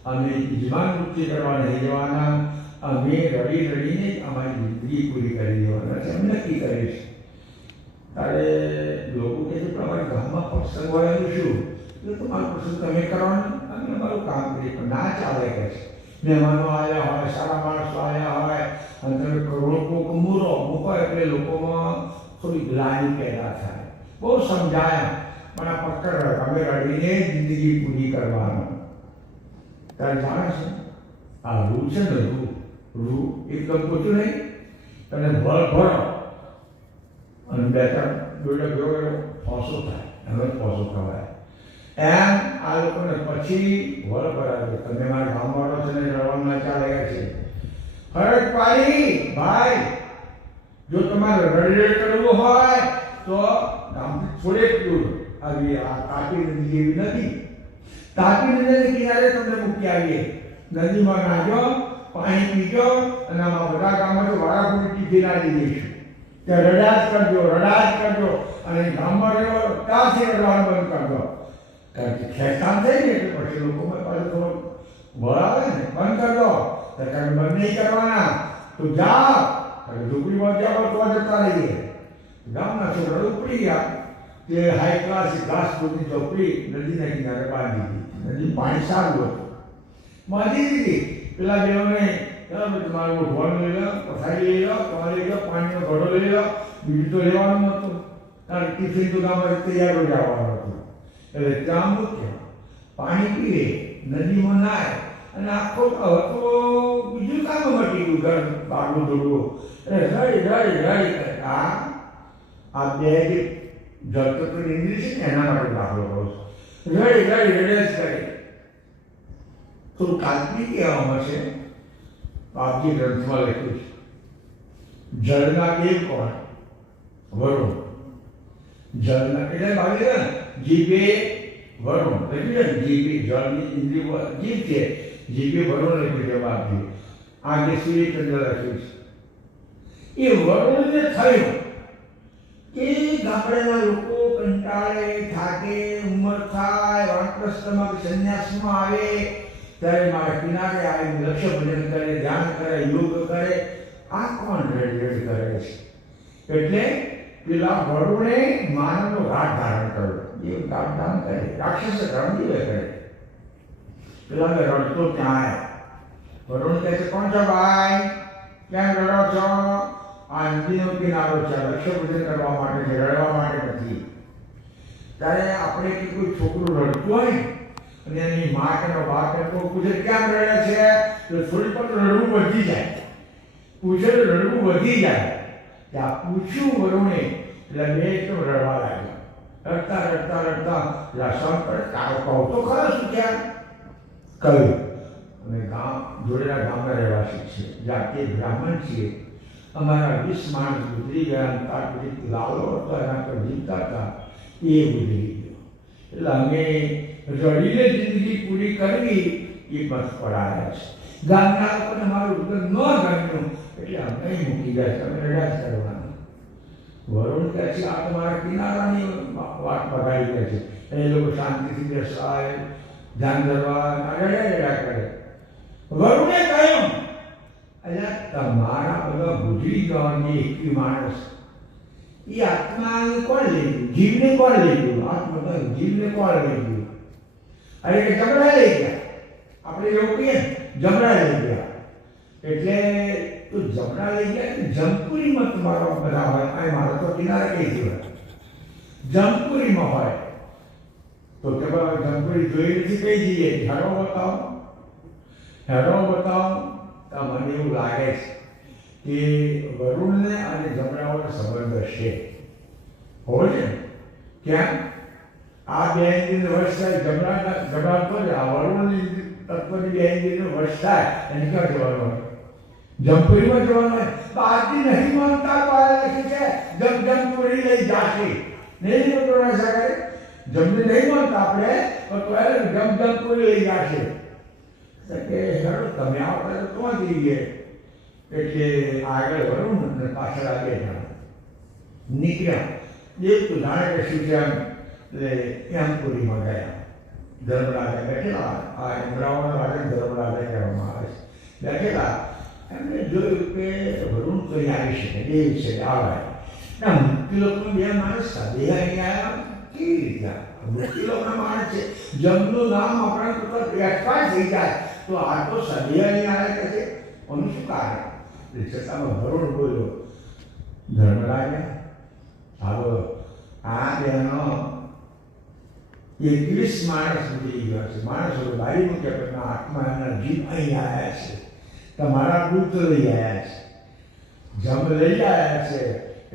અમે જીવન મુક્તિ કરવા નહીં જવાના. અમે રડી રડીને અમારી જિંદગી પૂરી કરી દેવાના છે, અમે નક્કી કરીશું. તારે લોકો કહે છે, પણ અમારા ગામમાં પ્રસંગ હોય એનું શું? એટલે તમારો પ્રસંગ તમે કરવાનું, અમે અમારું કામ કરીએ. પણ ના ચાલે કહે છે. મહેમાનો આવ્યા હોય, સારા માણસો આવ્યા હોય, અને તમે કરોડો મૂકો એટલે લોકોમાં થોડી ગ્લાની પેદા થાય. બહુ સમજાયા, પણ આ પકડ અમે રડીને જિંદગી પૂરી કરવાનું. તારે જાણે છે આ રૂ છે ને, રૂ એકદમ પોચું નહીં, અને ભર ભરો અને 2-3 દોડે ગયો ફોસો થાય, એનો ફોસો ખવાય. એમ આ લોકોને પછી વળ ભરાવે. તમે મારા ગામવાળો છે ને, રડવાના ચાલે છે. ફરજ પાડી ભાઈ, જો તમારે રડ કરવું હોય તો ગામથી થોડેક દૂર આવી આ તાપી નદી જેવી નદી, તાપી નદીના કિનારે તમને મૂકી આવીએ. નદીમાં નાહજો, પાણી પીજો, અને આમાં બધા ગામમાં વાળાપુરી ટીફી નાખી દઈશું. ત્યાં રડાજ કરજો, અને ગામમાં રહ્યો ત્યાંથી રડવાનું બંધ કરજો. કારણ કે ખેંચાણ થઈ ને એટલે પછી લોકોમાં પાછું થોડો બળ આવે ને, બંધ કરજો. તમે બંધ નહીં કરવાના તો જાઓ, અને ઝૂંપડીમાં જાઓ તો જતા રહીએ. ગામના છોકરા ઉપડી ગયા, તે હાઈ ક્લાસ ઘાસપૂરની ઝોપડી નદીના કિનારે બાંધી દીધી. નદી પાણી સારું હતું, બાંધી દીધી. પેલા બેઓને તમારે ઉઠવાનું લઈ લો, પથારી લઈ લો, તમારે લઈ લો, પાણીનો ઘડો લઈ લો, બીજું તો લેવાનું નહોતું. કારણ કે ટિફિન તો ગામમાં તૈયાર જ આવવાનું હતું. એટલે ત્યાં મૂક્યા, પાણી પીએ, નદીમાં નાય, અને આખો તો બીજું કામ મટી ગયું, ઘર બાગલું દોડવું. એટલે રડી કરે. આ બે જે જળતત્વ ઇન્દ્રિય છે ને, એના માટે દાખલો કરું છું. રડી જ કરે. થોડું કાલ્પનિક કહેવામાં છે, આપજી ગ્રંથમાં લખ્યું છે. જળના દેવ કોણ? વરુણ. જળના એટલે ભાગે ને જીભે વરુણ લખ્યું છે. જીભે જળની ઇન્દ્રિય જીભ છે, જીભે વરુણ લખ્યું છે. બાપજી આગે સૂર્યચંદ્ર લખ્યું છે. એ વરુણને થયું કે ગામડાના લોકો કંટાળે, થાકે, ઉંમર થાય, વાંકરસ્તમાં સંન્યાસમાં આવે, ત્યારે મારા કિનારે આવીને લક્ષ્ય ભજન કરે, ધ્યાન કરે, યોગ કરે. આ કોણ રેડ કરે છે? એટલે પેલા વરુણે માનવનો ઘાટ ધારણ કર્યો. એ ઘાટ ધારણ કરે, રાક્ષસે રણદીવે કરે. પેલા રડતો ત્યાં આવ્યા. વરુણ કહે છે, કોણ છો ભાઈ? કેમ રડો છો? આ નદીનો કિનારો છે, લક્ષ્ય પૂજન કરવા માટે છે, રડવા માટે નથી. ત્યારે આપણે કે કોઈ છોકરું રડતું હોય અને એની મા કે બાપ કે કોઈ પૂછે કેમ રડે છે, તો થોડી પર રડવું વધી જાય. પૂછે તો રડવું વધી જાય. ત્યાં પૂછ્યું વરુણે એટલે બે એકદમ રડવા લાગ્યા. રડતા રડતા રડતા લસણ પર તારો કહું તો ખરો શું ક્યાં કહ્યું. અમે ગામ જોડેલા ગામના રહેવાસી છીએ, જાતે બ્રાહ્મણ છીએ. અમારા 20 માણસ ગુજરી ગયા. તાર પછી લાલો હતો એના પર જીવતા હતા, એ ગુજરી ગયો. એટલે અમે રડીને જિંદગી પૂરી કરવી એ મત પડાયા છે. ગામના લોકોને મારું ઉત્તર ન ગમ્યું એટલે અમે મૂકી ગયા છે. અમે રડ્યા જ કરવાના. વરુણ કહે છે, આ તમારા કિનારાની વાત પગાડી દે છે. એ લોકો શાંતિથી બેસાય, ધ્યાન ધરવા રડ્યા કરે. વરુણે કહ્યું, અલ્યા તમારા બધા ગુજરી જવાની એકવી માણસ એ આત્માને કોણ લઈ ગયું? જીવને કોણ લઈ ગયું? આત્મા જીવને કોણ લઈ ગયું? અરે કે જમણા લઈ ગયા. આપણે એવું કહીએ જમણા લઈ ગયા. એટલે તો જમણા લઈ ગયા કે જમપુરીમાં તમારો બધા હોય. આ મારો તો કિનારે કઈ ગયો જમપુરીમાં હોય તો કે જમપુરી જોઈ નથી કઈ જઈએ. હેરો બતાવો, હેરો બતાવો. તો મને એવું લાગે છે કે વરુણને અને જમણાઓનો સંબંધ હશે. હોય છે કેમ? આ બે ઇન્દ્રિયનો વશ થાય. જમણા તો આ વરુણની તત્વની બે ઇન્દ્રિયનો વશ થાય એને ક્યાં જવાનું હોય? જમપુરીમાં જવાનું હોય. તો આજથી નહીં માનતા તો આ લખી છે જમપુરી લઈ જાશે. નહીં તો ના શકે. જમને નહીં માનતા આપણે તો જમપુરી લઈ જાશે. કે હેડો તમે આવો તો કોણ જઈએ? એટલે આગળ વરુણ અને પાછળ આગળ જાણ નીકળ્યા. એક તો જાણે કે શું છે એટલે યમપુરીમાં ગયા. ધર્મરાજા બેઠેલા. આ ઇન્દ્રાઓના રાજા ધર્મરાજા કહેવામાં આવે છે. બેઠેલા એમને જોયું કે વરુણ તો આવી શકે, દેવ છે, આવે. ના મૃત્યુલોકનો બે માણસ સાથે અહીં આવ્યા કેવી રીતે? મૃત્યુલોકના માણસ છે. જમનું નામ આપણા કરતા વ્યાખ્યા થઈ જાય તો આ તો સદિયાની આવે કે છે. એનું શું કારણ? છતાં વરુણ બોલ્યો, ધર્મરાજા આવો આ બેનો 21 માણસ ઉડી ગયા છે. માણસો બારી મૂક્યા પણ આત્મા એના જીવ અહીં આવ્યા છે. તમારા દૂત લઈ આવ્યા છે, જમ લઈ આવ્યા છે.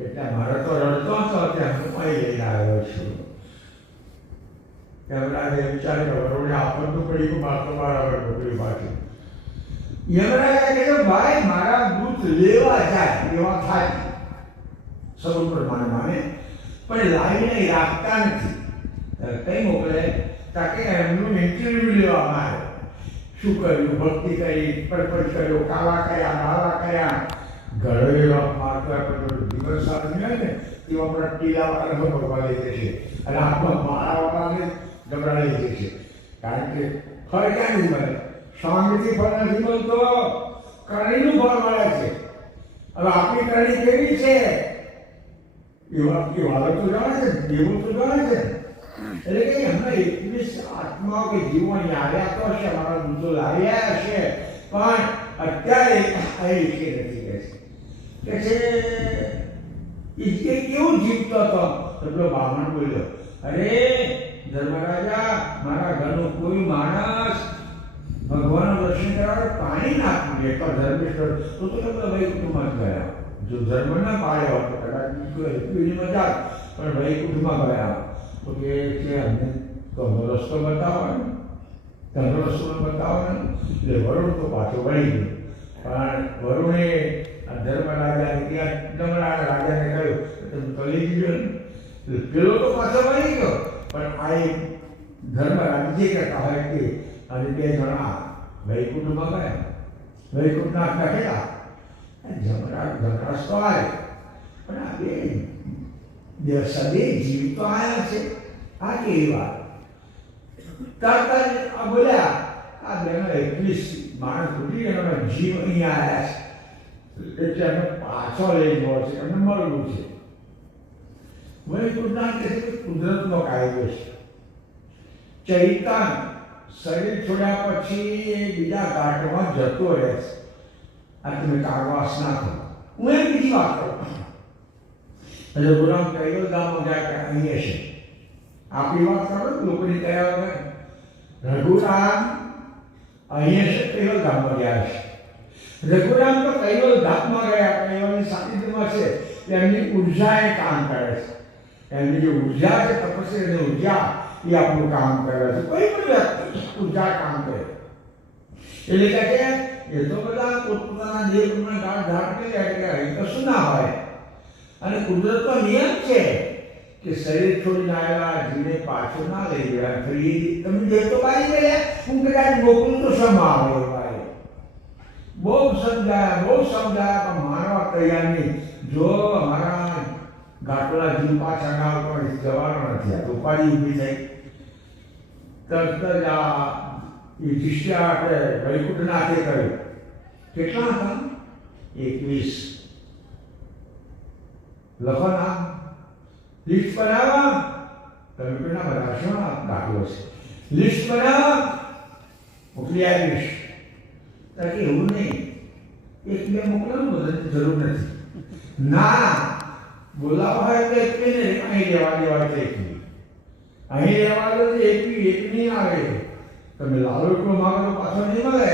એટલે મારે તો રડતો હતો ત્યાં હું અહીં લઈને આવ્યો છું. યમરાજે વિચાર્યું વરુણે આપણનું પડી ગયું, મારતો મારા પર મોકલી પાછું. યમરાજા કહે ભાઈ મારા દૂત લેવા જાય એવા થાય સૌ પ્રમાણે માને પણ લાવીને રાખતા નથી. કઈ મોકલે? તાકે એમનું ઇન્ટરવ્યુ લેવામાં આવે. શું કર્યું? ભક્તિ કરી, પરપટ કર્યો, કાવા કર્યા, નાવા કર્યા. ઘરે મારતો દિવસ સાથે હોય ને એવા આપણા ટીલાવાળા ભગવા લઈ જશે અને આત્મા મારાવાળાને ગભરા લઈ જશે. કારણ કે ફળ ક્યાં નહીં મળે? શાંતિથી ફળ નથી મળતો, કરણીનું ફળ મળે છે. હવે આપણી કરણી કેવી છે એવા વાળો તો જાણે છે, દેવો તો જાણે છે. એટલે કે હમણાં 21 આત્માઓ કે જીવો અહીં આવ્યા તો હશે, અમારા દૂતો લાવ્યા હશે, પણ અત્યારે અહીં વિશે નથી કે છે કેવું જીવતો હતો? એટલો બ્રાહ્મણ બોલ્યો, અરે ધર્મરાજા મારા ઘરનો કોઈ માણસ ભગવાનનું દર્શન કરવા પાણી ના પીએ તો ધર્મેશ્વર તો તમે ભાઈ કુટુંબમાં ગયા. જો ધર્મ ના પાડ્યો તો કદાચ એટલી મજા, પણ ભાઈ કુટુંબમાં ગયા તો કે અમને તો રસ્તો બતાવો ને, ધર્મ રસ્તો બતાવો ને. એટલે વરુણ તો પાછો વળી ગયો. પણ વરુણે ધર્મરાજાને ત્યાં જમણા રાજાને કહ્યું તમે તો લઈ ગયો ને. પેલો તો પાછો વળી ગયો. પણ આ એક ધર્મરાજ જે કહેતા હોય કે અને બે જણા વૈકુંઠમાં ગયા. વૈકુંઠના કહેલા જમરાજ તો આવે પણ આ બે સદે જીવ તો આવ્યા છે. આ કેવી વાત? તરત જ બોલ્યા આ બેમાં 21 માણસ ઉઠી એનો જીવ અહીંયા આવ્યા છે એટલે અમે પાછો લઈ ગયો છે એમને મળવું છે. વૈકુંઠનાથ કહે છે કે કુદરતનો કાયદો છે. ચૈતન શરીર છોડ્યા પછી એ બીજા ઘાટમાં જતો રહે છે. આ તમે કારવાસ ના કરો. હું એમ બીજી વાત કરું. રઘુરામ કૈવલ ધામમાં ગયા કે અહીંયા છે. આપણી વાત કરો લોકોની કયા વગર રઘુરામ અહીંયા છે કૈવલ ધામમાં ગયા છે. રઘુરામ તો કૈવલ ધામમાં ગયા કૈવલની સાનિધ્યમાં છે. એમની ઉર્જા એ કામ કરે છે. એમની જે ઉર્જા છે તપસ્યાની ઉર્જા એ આપણું કામ કરે છે. કોઈ પણ વ્યક્તિ ઉર્જા કામ કરે એટલે કહે છે એ તો બધા પોતપોતાના દેહ પ્રમાણે ગાઢ ધાર કરી લે એટલે અહીં કશું ના હોય. અને કુદરતનો નિયમ છે કે શરીર છોડીને આવેલા જીવને પાછો ના લઈ ગયા. ફરી તમે દેહ તો બાળી ગયા હું કદાચ મોકલું તો સમા આવે ભાઈ. બહુ સમજાયા પણ માનવા તૈયાર નહીં. જો અમારા ગાટલા જીવ પાછા ના પણ જવાનો નથી. આ તો ઉપાડી ઊભી થઈ તરત જ આ યુધિષ્ઠિર આપણે વૈકુંઠનાથે કર્યું. કેટલા હતા? 21. લખો નામ લિસ્ટ બનાવવા. તમે કેટલા બધા છો? દાખલો છે લિસ્ટ બનાવવા મોકલી આવીશ. તાકે એવું નહીં એક બે મોકલવાનું બધાની જરૂર નથી. ના બોલાવા હોય તો એક ને અહીં રહેવા દેવા છે. અહીં રહેવા દો તો એક નહીં આવે. તમે લાલો એટલો માગો તો પાછો નહીં મળે.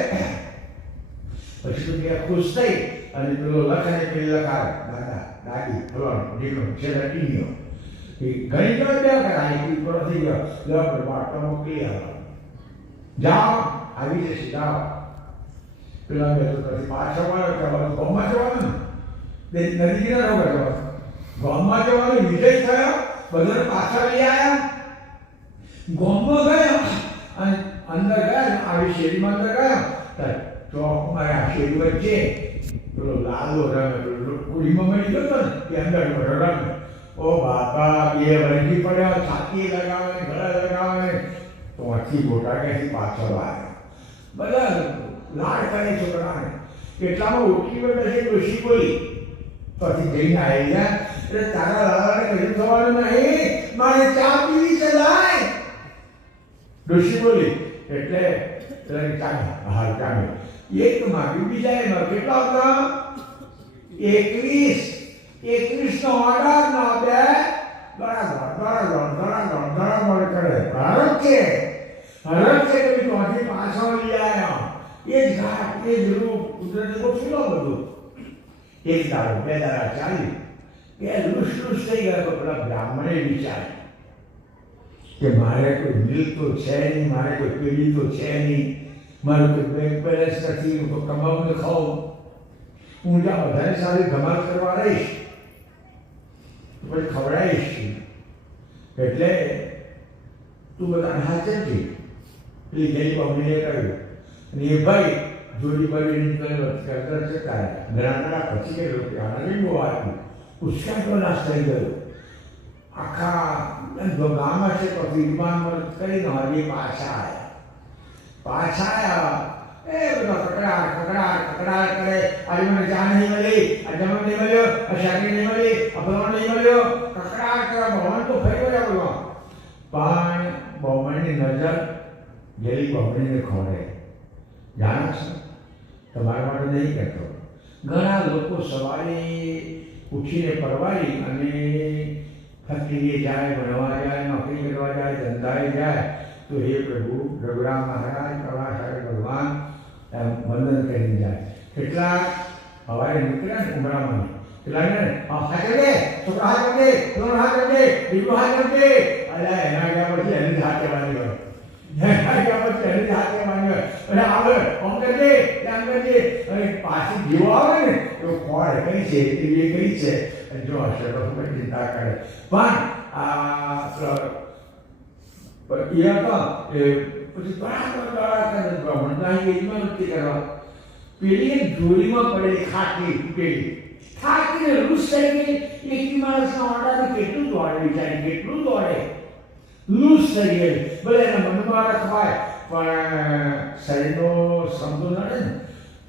પછી તો ત્યાં ખુશ થઈ અને પેલો લખ અને પેલી લખાય દાદા દાદી ફલવાનું દીકરો છે રટીનીઓ એ ઘણી તો બે કરાય પૂરો થઈ ગયો. લો વાર્તા મોકલી આવો જાઓ આવી જશે જાઓ. પેલા બે તો પછી પાછો મળે કે ગામમાં જવાનું ને નદી કિનારે ઉભા જવાનું. ગામમાં જવાનું વિજય થયો બધાને પાછા લઈ આવ્યા. ગામમાં ગયા અને અંદર ગયા આવી શેરીમાં અંદર ગયા ચોકમાં આ શેરી વચ્ચે પેલો લાલો રમે પેલો કુડીમાં મળી ગયો ને તે અંદર રમે. ઓ બાપા બે વરજી પડ્યા છાતી લગાવે ગળા લગાવે તો આથી ગોટા ક્યાંથી પાછળ આવ્યા. બધા લાડ કરે છોકરાને. કેટલામાં ઉઠી બેઠા છે ડોશી બોલી પછી જઈને આવી ગયા એટલે તારા લાલાને કશું થવાનું નહીં મારે ચા પીવી છે લાય. ડોશી બોલી એટલે હાલ ચાલે એક માગ્યું બીજા એમાં કેટલા હતા? 21 નો ઓર્ડર નો બે બરાબર કરે. ભારત છે કે ત્યાંથી પાછળ લઈ આવ્યા. એ જ ઘાટ એ જ રૂપ કુદરતે ગોઠવેલો બધું. એક દાડો બે દાડા ચાલી કે લુસ થઈ ગયા તો પેલા બ્રાહ્મણે વિચાર્યું કે મારે કોઈ મિલ તો છે નહીં, મારે કોઈ પેઢી તો છે નહીં, મારું કોઈ બેંક બેલેન્સ નથી, હું તો કમાવું ને ખાઉં. હું જ્યાં બધાની સાથે ધમાલ કરવા રહીશ તો પછી ખવડાવીશ. એટલે તું બધાને હાજરથી પેલી ગેલી બમણીએ કહ્યું અને એ ભાઈ જોડી બની કરતા જતા ઘણા પછી કે લોકો આનંદ બહુ આપ્યું. ઉત્સાહ નાશ થઈ ગયો. આખા ગામમાં છે પછી વિમાનમાં કરીને હજી પાછા આવ્યા. એ બધો કકડાટ કરે. આજે મને ચા નહીં મળી, આ જમણ નહીં મળ્યો, આ શાકી નહીં મળી, આ ફલણ નહીં મળ્યો. કકડાટ કરે. ભવન તો ફરી વળ્યા બોલો. પણ બહુમણની નજર ગેલી બહુમણીને ખોરે. જાણો છો તમારા માટે નહીં કહેતો. ઘણા લોકો સવારે ઉઠીને પરવારી અને ફકીરીએ જાય, ભણવા જાય, નોકરી કરવા જાય, ધંધાએ જાય તો હે પ્રભુ રઘુરામ મહારાજ પ્રભાસાગર ભગવાન વંદન કરીને જાય. કેટલાક સવારે નીકળ્યા ને ઉમરામાં કેટલાને હાથ દે, છોકરા હાથ દે, ત્રણ હાથ દે, બીજું હાથ દે. અરે એના ગયા પછી એની હાથ કહેવાની હોય. પાછી જેવો આવે ને તો ખોળ કઈ છે એ કઈ છે જો હશે તો ચિંતા કરે. પણ પછી બ્રાહ્મણના એજમાં નથી કરવા. પેલી જોડીમાં પડેલી ખાટલી તૂટેલી ખાટલીને રૂસ થઈ ગઈ. એક માણસના ઓરડાને કેટલું દોડે વિચારી કેટલું દોડે લૂસ થઈ ગઈ. ભલે એના મનમાં રખવાય પણ શરીરનો સમજો નડે ને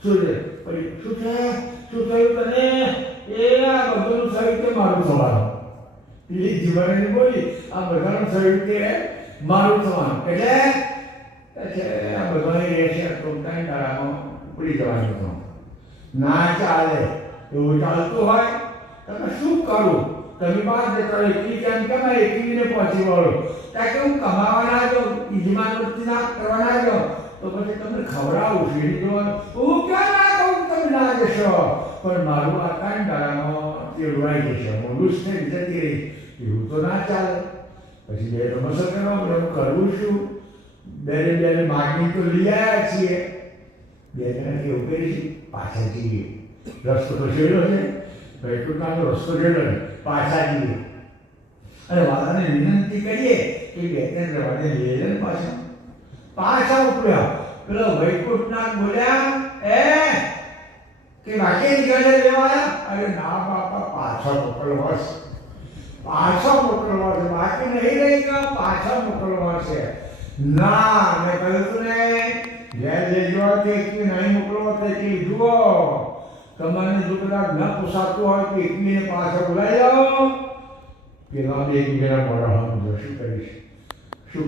શું છે પછી શું થયું તને એ આ બધાનું સાહિત્ય મારું થવાનું એ જીવનની બોલી આ બધાનું સાહિત્ય મારું થવાનું એટલે આ બધાની રહેશે ટોટાની ગાળામાં ઉપડી જવાનું હતું ના ચાલે એવું ચાલતું હોય તમે શું કરું તમે બહાર જતા એકલી કેમ કમાય એકલીને પહોંચી વળો ત્યાં કે હું કમાવાના જો ઈજમાન ના કરવાના જો તો પછી તમને ખવડાવું શેરી જોવાનું હું ક્યાં ના કહું તમે ના જશો પણ મારું આ કાંઈ ગાળામાં તે રોવાઈ જશે મોડું જ ને જતી રહી એવું તો ના ચાલે પછી બે રમસો કરવા હું કરવું શું બે માગણી તો લઈ આવ્યા છીએ બે જણાથી એવું કરીશું પાછા જઈએ રસ્તો તો છેડો છે વૈકુંઠનો રસ્તો છેડો ને પાછા જઈએ અને વાલાને વિનંતી કરીએ કે બે ત્રણ રવાને લઈ લે પાછા ઉપડ્યા પેલો વૈકુંઠનાથ બોલ્યા કે વાકે નીકળે લેવાયા અરે ના બાપા પાછા મોકલવા છે બાકી નહીં રહી ગયો પાછા મોકલવા છે ના મેં કહ્યું તું ને ઘેર લેજો કે નહીં મોકલવો તો કે જુઓ તમને જો કદાચ ન પોસાતું હોય તો એકવીને પાછા બોલાવી જાઓ પેલા બે એકબીજાના મોઢા સમજો શું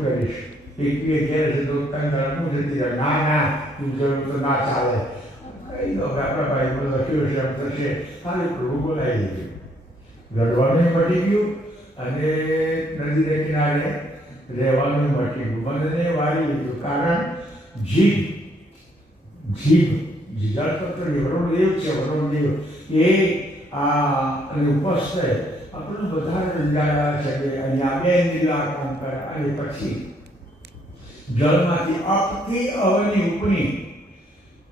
કરીશ એકવીએ ઘેર છે તો તને હું જતી રહે ના તું જરૂર તો ના ચાલે કઈ દો આપણા ભાઈ બોલો લખ્યું છે એમ થશે ખાલી થોડું બોલાવી દીધું ગળવાનું મટી ગયું અને નદીને કિનારે રહેવાનું મટી ગયું બંને વાળી લીધું કારણ જીભ જીજાતત્ર વરુણદેવ છે વરુણદેવ એ આ અને ઉપસ્થ આપણને બધા રંજાડા છે કે અહીંયા બે નીલાકાંતર અને પછી જળમાંથી અપથી અવની ઉપની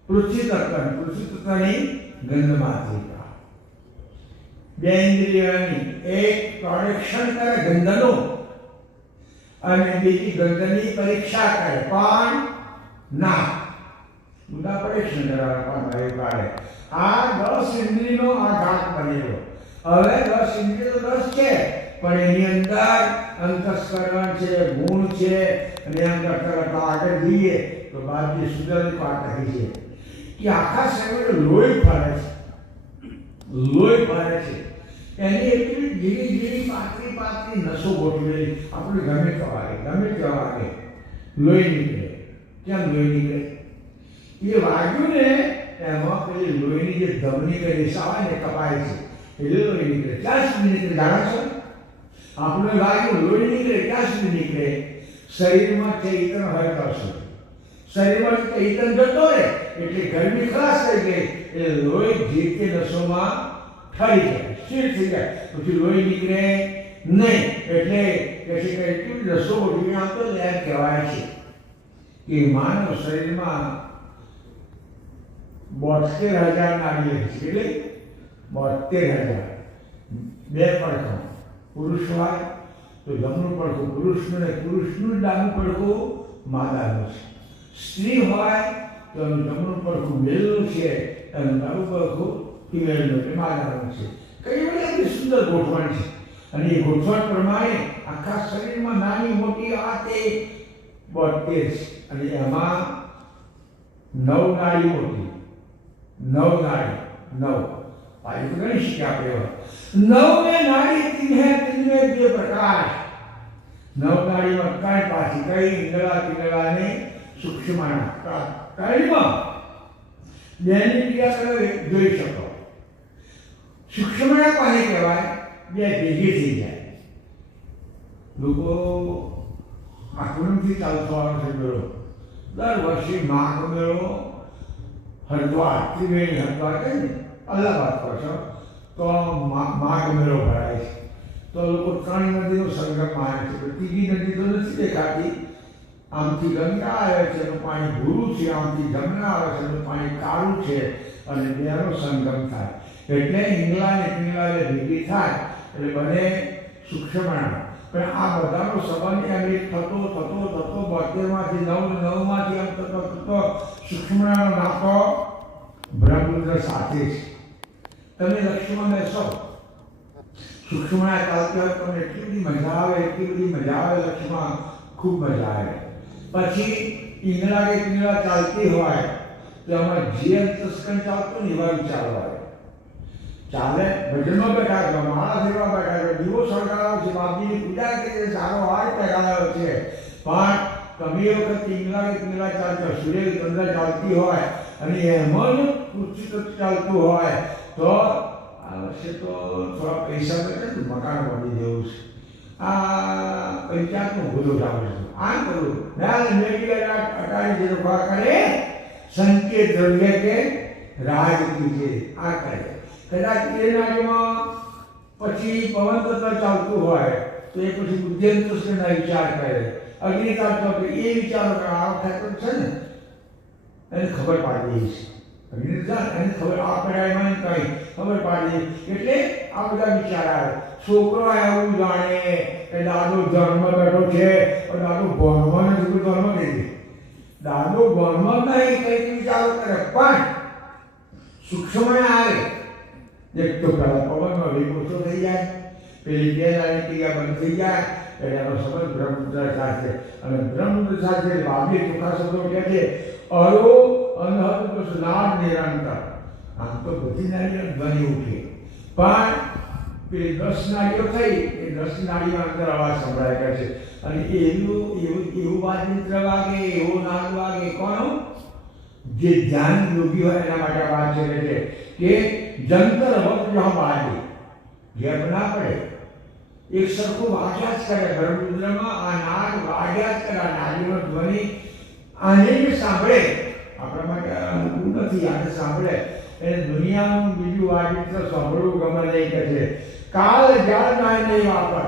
પૃથ્વી તત્વની ગંધ માત્રિકા બે ઇન્દ્રિયોની એક પ્રોડક્શન કરે ગંધનું અને બીજી ગંધની પરીક્ષા કરે પણ ના મુદ્દા પરીક્ષણ કરવાના પણ કાઢે આ 10 ઇન્દ્રિયનો આ ઘાટ બનેલો હવે 10 ઇન્દ્રિય તો 10 છે પણ એની અંદર અંતસ્કરણ છે ગુણ છે અને એમ કરતા આગળ જઈએ તો બાકી સુધરની વાત કહી છે કે આખા શરીર લોહી ફરે છે એની એટલી ધીરી પાતળી નસો ગોઠવેલી આપણે ગમે જવાગે લોહી નીકળે કેમ લોહી નીકળે એ વાગ્યું ને એમાં પેલી લોહીની જે ધમની કે રેસા હોય ને કપાય છે એટલે લોહી નીકળે ક્યાં સુધી નીકળે જાણો છો આપણે વાગ્યું લોહી નીકળે ક્યાં સુધી નીકળે શરીરમાં ચૈતન હોય કરશો શરીરમાં ચૈતન જતો રહે એટલે ગરમી ખલાસ થઈ ગઈ એટલે લોહી જે તે નસોમાં ઠરી જાય સ્થિર થઈ જાય પછી લોહી નીકળે નહીં એટલે એટલી નસો ઓઢી આવતો એમ કહેવાય છે કે માનવ શરીરમાં 72,000 નાડીઓ છે એટલે 72,000 બે પડખું પુરુષ હોય તો જમણું પડખું પુરુષનું ને પુરુષનું ડાબું પડખું માદાનું છે સ્ત્રી હોય તો જમણું પડખું મેલનું છે અને ડાબું પડખું ફિમેલનું એટલે માદાનું છે કઈ બધી સુંદર ગોઠવણ છે અને એ ગોઠવણ પ્રમાણે આખા શરીરમાં નાની મોટી આ તે 72 અને એમાં 9 નાડી મોટી 9 નાડી 9 पाई तो गणेश क्या प्रयोग नव में नाड़ी तीन है तीन में दिए प्रकाश नव नाड़ी में काय पासी कई इंगला ने सूक्ष्मना काळीમાં બેની ક્રિયા કરે જોઈ શકો સૂક્ષ્મના કોને કહેવાય બે ભેગી થઈ જાય લોકો આકૃતિથી ચાલતો આવે છે મેળો દર વર્ષે માઘ મેળો હરિદ્વાર ત્રિવેણી હરિદ્વાર કહે ને અલગ વાત કરશો તો માઘ મેળો ભરાય છે તો લોકો 3 નદીનો સંગમ માને છે ત્રીજી નદી તો નથી દેખાતી આમથી ગંગા આવે છે એનું પાણી ભૂરું છે આમથી જમના આવે છે એનું પાણી કાળું છે અને બેનો સંગમ થાય એટલે ઇંગલા ને પિંગલા ભેગી થાય એટલે બને સૂક્ષ્મણા પણ આ બધાનો સંબંધ એમ એક થતો 72માંથી 9માંથી એમ થતો સૂક્ષ્મણાનો નાતો બ્રહ્મરુદ્ર સાથે છે તમે લક્ષ્યમાં બેસો સૂક્ષ્મણા ચાલતી હોય તમને એટલી બધી મજા આવે લક્ષ્યમાં ખૂબ મજા આવે પછી ઈંગલા કે પિંગલા ચાલતી હોય તો એમાં જે અંતસ્કંદ ચાલતું ને એવા વિચારો આવે. ચાલે ભજનમાં બેઠા છો, માળા ફેરવા બેઠા છો, દીવો સળગાવ્યો છે, બાપજીની પૂજા કરી છે, સારો હાર પહેરાવ્યો છે, પણ તમે એ વખત ઈંગલા કે પિંગલા ચાલતો, સૂર્ય ચંદ્ર ચાલતી હોય અને એમાં પૃથ્વી તત્વ ચાલતું હોય તો આ વર્ષે તો થોડા પૈસા બચે તો મકાન બની દેવું છે. આ પંચાયતનું ભૂલું આવે છે. આમ કરું ના મેળવી અટાળી જે લોકો કરે સંકેત દ્રવ્ય કે રાજ કીજે આ કરે. કદાચ એ નાડીમાં પછી પવન તત્વ ચાલતું હોય તો એ પછી બુદ્ધિયંતના વિચાર કરે, અગ્નિ ચાલતો હોય એ વિચારો કરે. આ વખતે છે ને એને ખબર પાડી દઈશ, અગ્નિ એને ખબર આ પડાયમાં કંઈ ખબર પાડી એટલે આ બધા વિચાર આવે. છોકરો એવું જાણે કે દાદો ધર્મ બેઠો છે પણ દાદો ભણવા નથી, ધર્મ નથી, દાદો ભણવા નહીં કંઈક વિચારો કરે પણ સૂક્ષ્મ આવે. એક તો પેલા પવનમાં વેગ ઓછો થઈ જાય, પેલી બે લાઈન ક્રિયા બંધ થઈ જાય એટલે એનો સંબંધ બ્રહ્મપુત્ર સાથે અને બ્રહ્મપુત્ર સાથે બાબી ચોખા શબ્દો કહે છે અરો અનહદ નાદ નિરંતર. આમ તો બધી નાડીઓ ધ્વનિ ઉઠે પણ પેલી 10 નાડીઓ થઈ એ 10 નાડીઓ અંદર અવાજ સંભળાય કરે છે અને એવું વાદ્યંત્ર વાગે, એવો નાદ વાગે. કોણ? જે ધ્યાન યોગી હોય એના માટે આ વાત છે કે જંતર વખત જहाँ વાગે ગેપ ના પડે, એક સરખું વાગ્યા જ કરે. ગર્ભરુદ્રમાં આ નાદ વાગ્યા જ કરે, આ નાડીનો ધ્વનિ આને જ સાંભળે. આપણા માટે અનુકૂળ નથી, આને સાંભળે એને દુનિયાનું બીજું વાગીત્ર સાંભળવું ગમે નહીં કહે છે. કાલ જાળ નાય નહીં વાપર.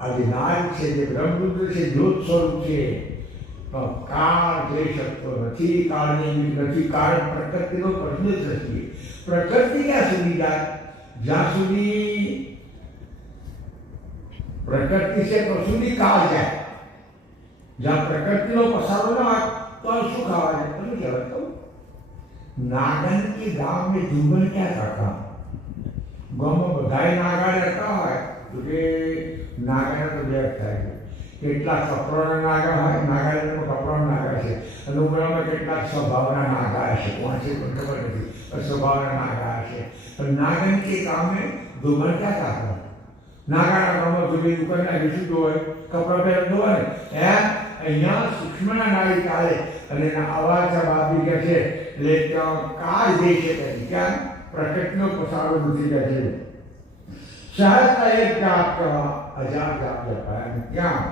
આ જે નાદ છે, જે બ્રહ્મરુદ્ર છે, જ્યોત સ્વરૂપ છે, કાળ જઈ શકતો નથી, કાળની નથી. કારણ પ્રકૃતિનો પ્રશ્ન જ નથી. પ્રકૃતિ ક્યાં સુધી જાય? જ્યાં સુધી પ્રકૃતિ છે તો સુધી કાળ જાય. જ્યાં પ્રકૃતિનો પસારો ના હોય તો શું ખાવા જાય? તમે કહેવાય તો નાગન કે ગામ में जुम्मन क्या करता? ગામમાં બધાય નાગા રહેતા હોય તો કે નાગાને તો બે થાય છે. કેટલાક કપડાના નાગા હોય, નાગામાં કપડાના નાગા છે અને ઉમરામાં કેટલાક સ્વભાવના નાગા હશે, કોણ છે પણ ખબર નથી, પણ સ્વભાવના નાગા હશે. પણ નાગન કે કામે ધોમણ ક્યાં કાઢવા? નાગાના કામમાં ધોબી દુકાન નાખી શું હોય? કપડા પહેર ધોવા ને એમ અહીંયા સૂક્ષ્મના નાળી ચાલે અને એના અવાજ બાબી કે છે એટલે ત્યાં કાળ જઈ શકે છે. ક્યાં? પ્રકૃતિનો પસારો નથી કહે છે. સહજતા એક જાપ અજાપ જાપ જપાય ક્યાં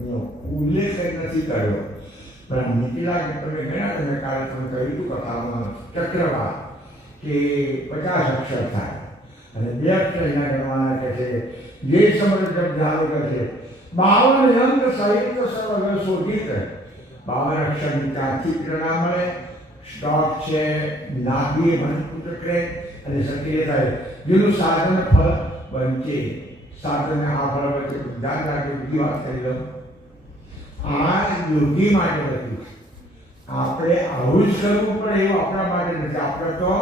એનો ઉલ્લેખ નથી કર્યો પણ નીતિલા તમે ગયા તમે કાલે તમે કહ્યું હતું કથામાં ચક્રવાત કે 50 અક્ષર થાય અને 2 અક્ષર અહીંયા ગણવાના કહે છે. જે સમય જબ ધારો કહે છે 52 અંગ સહિત સર્વ શોધિત. 52 અક્ષરની ત્યાંથી પ્રેરણા મળે. સ્ટોક છે, નાભી મનપુત્ર અને સક્રિય થાય જેનું સાધન ફળ બનશે. સાધન આ ફળ વચ્ચે ધ્યાન રાખજો. બીજી વાત કરી લો, આ યોગી માટે નથી. આપણે આવું જ કરવું પડે એવું આપણા માટે નથી. આપણે તો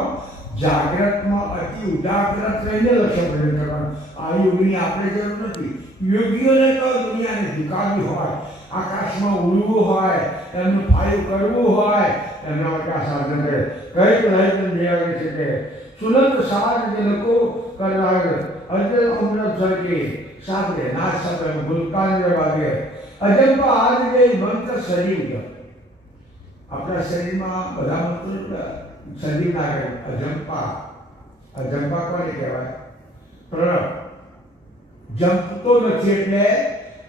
જાગ્રતમાં અતિ ઉદાગ્રત રહીને લક્ષ્ય પ્રદાન કરવાનું. આ યોગીની આપણે જરૂર નથી. યોગીઓને તો દુનિયાને ઝુકાવી હોય, આકાશમાં ઉડવું હોય, એમનું ફાયું કરવું હોય, એમના માટે આ સાધન કરે. કઈક રહે દેવાય છે કે સુનંદ સાર જે લોકો કરાગ અજય અમૃત સરકે સાથે નાશ સાથે ભૂલકાન વાગે અજંપા આજ જે મંત્ર શરીર. આપણા શરીરમાં બધા મંત્ર શરીર ના કરે. અજંપા, અજંપા કોને કહેવાય? પ્રણવ. જંપતો નથી એટલે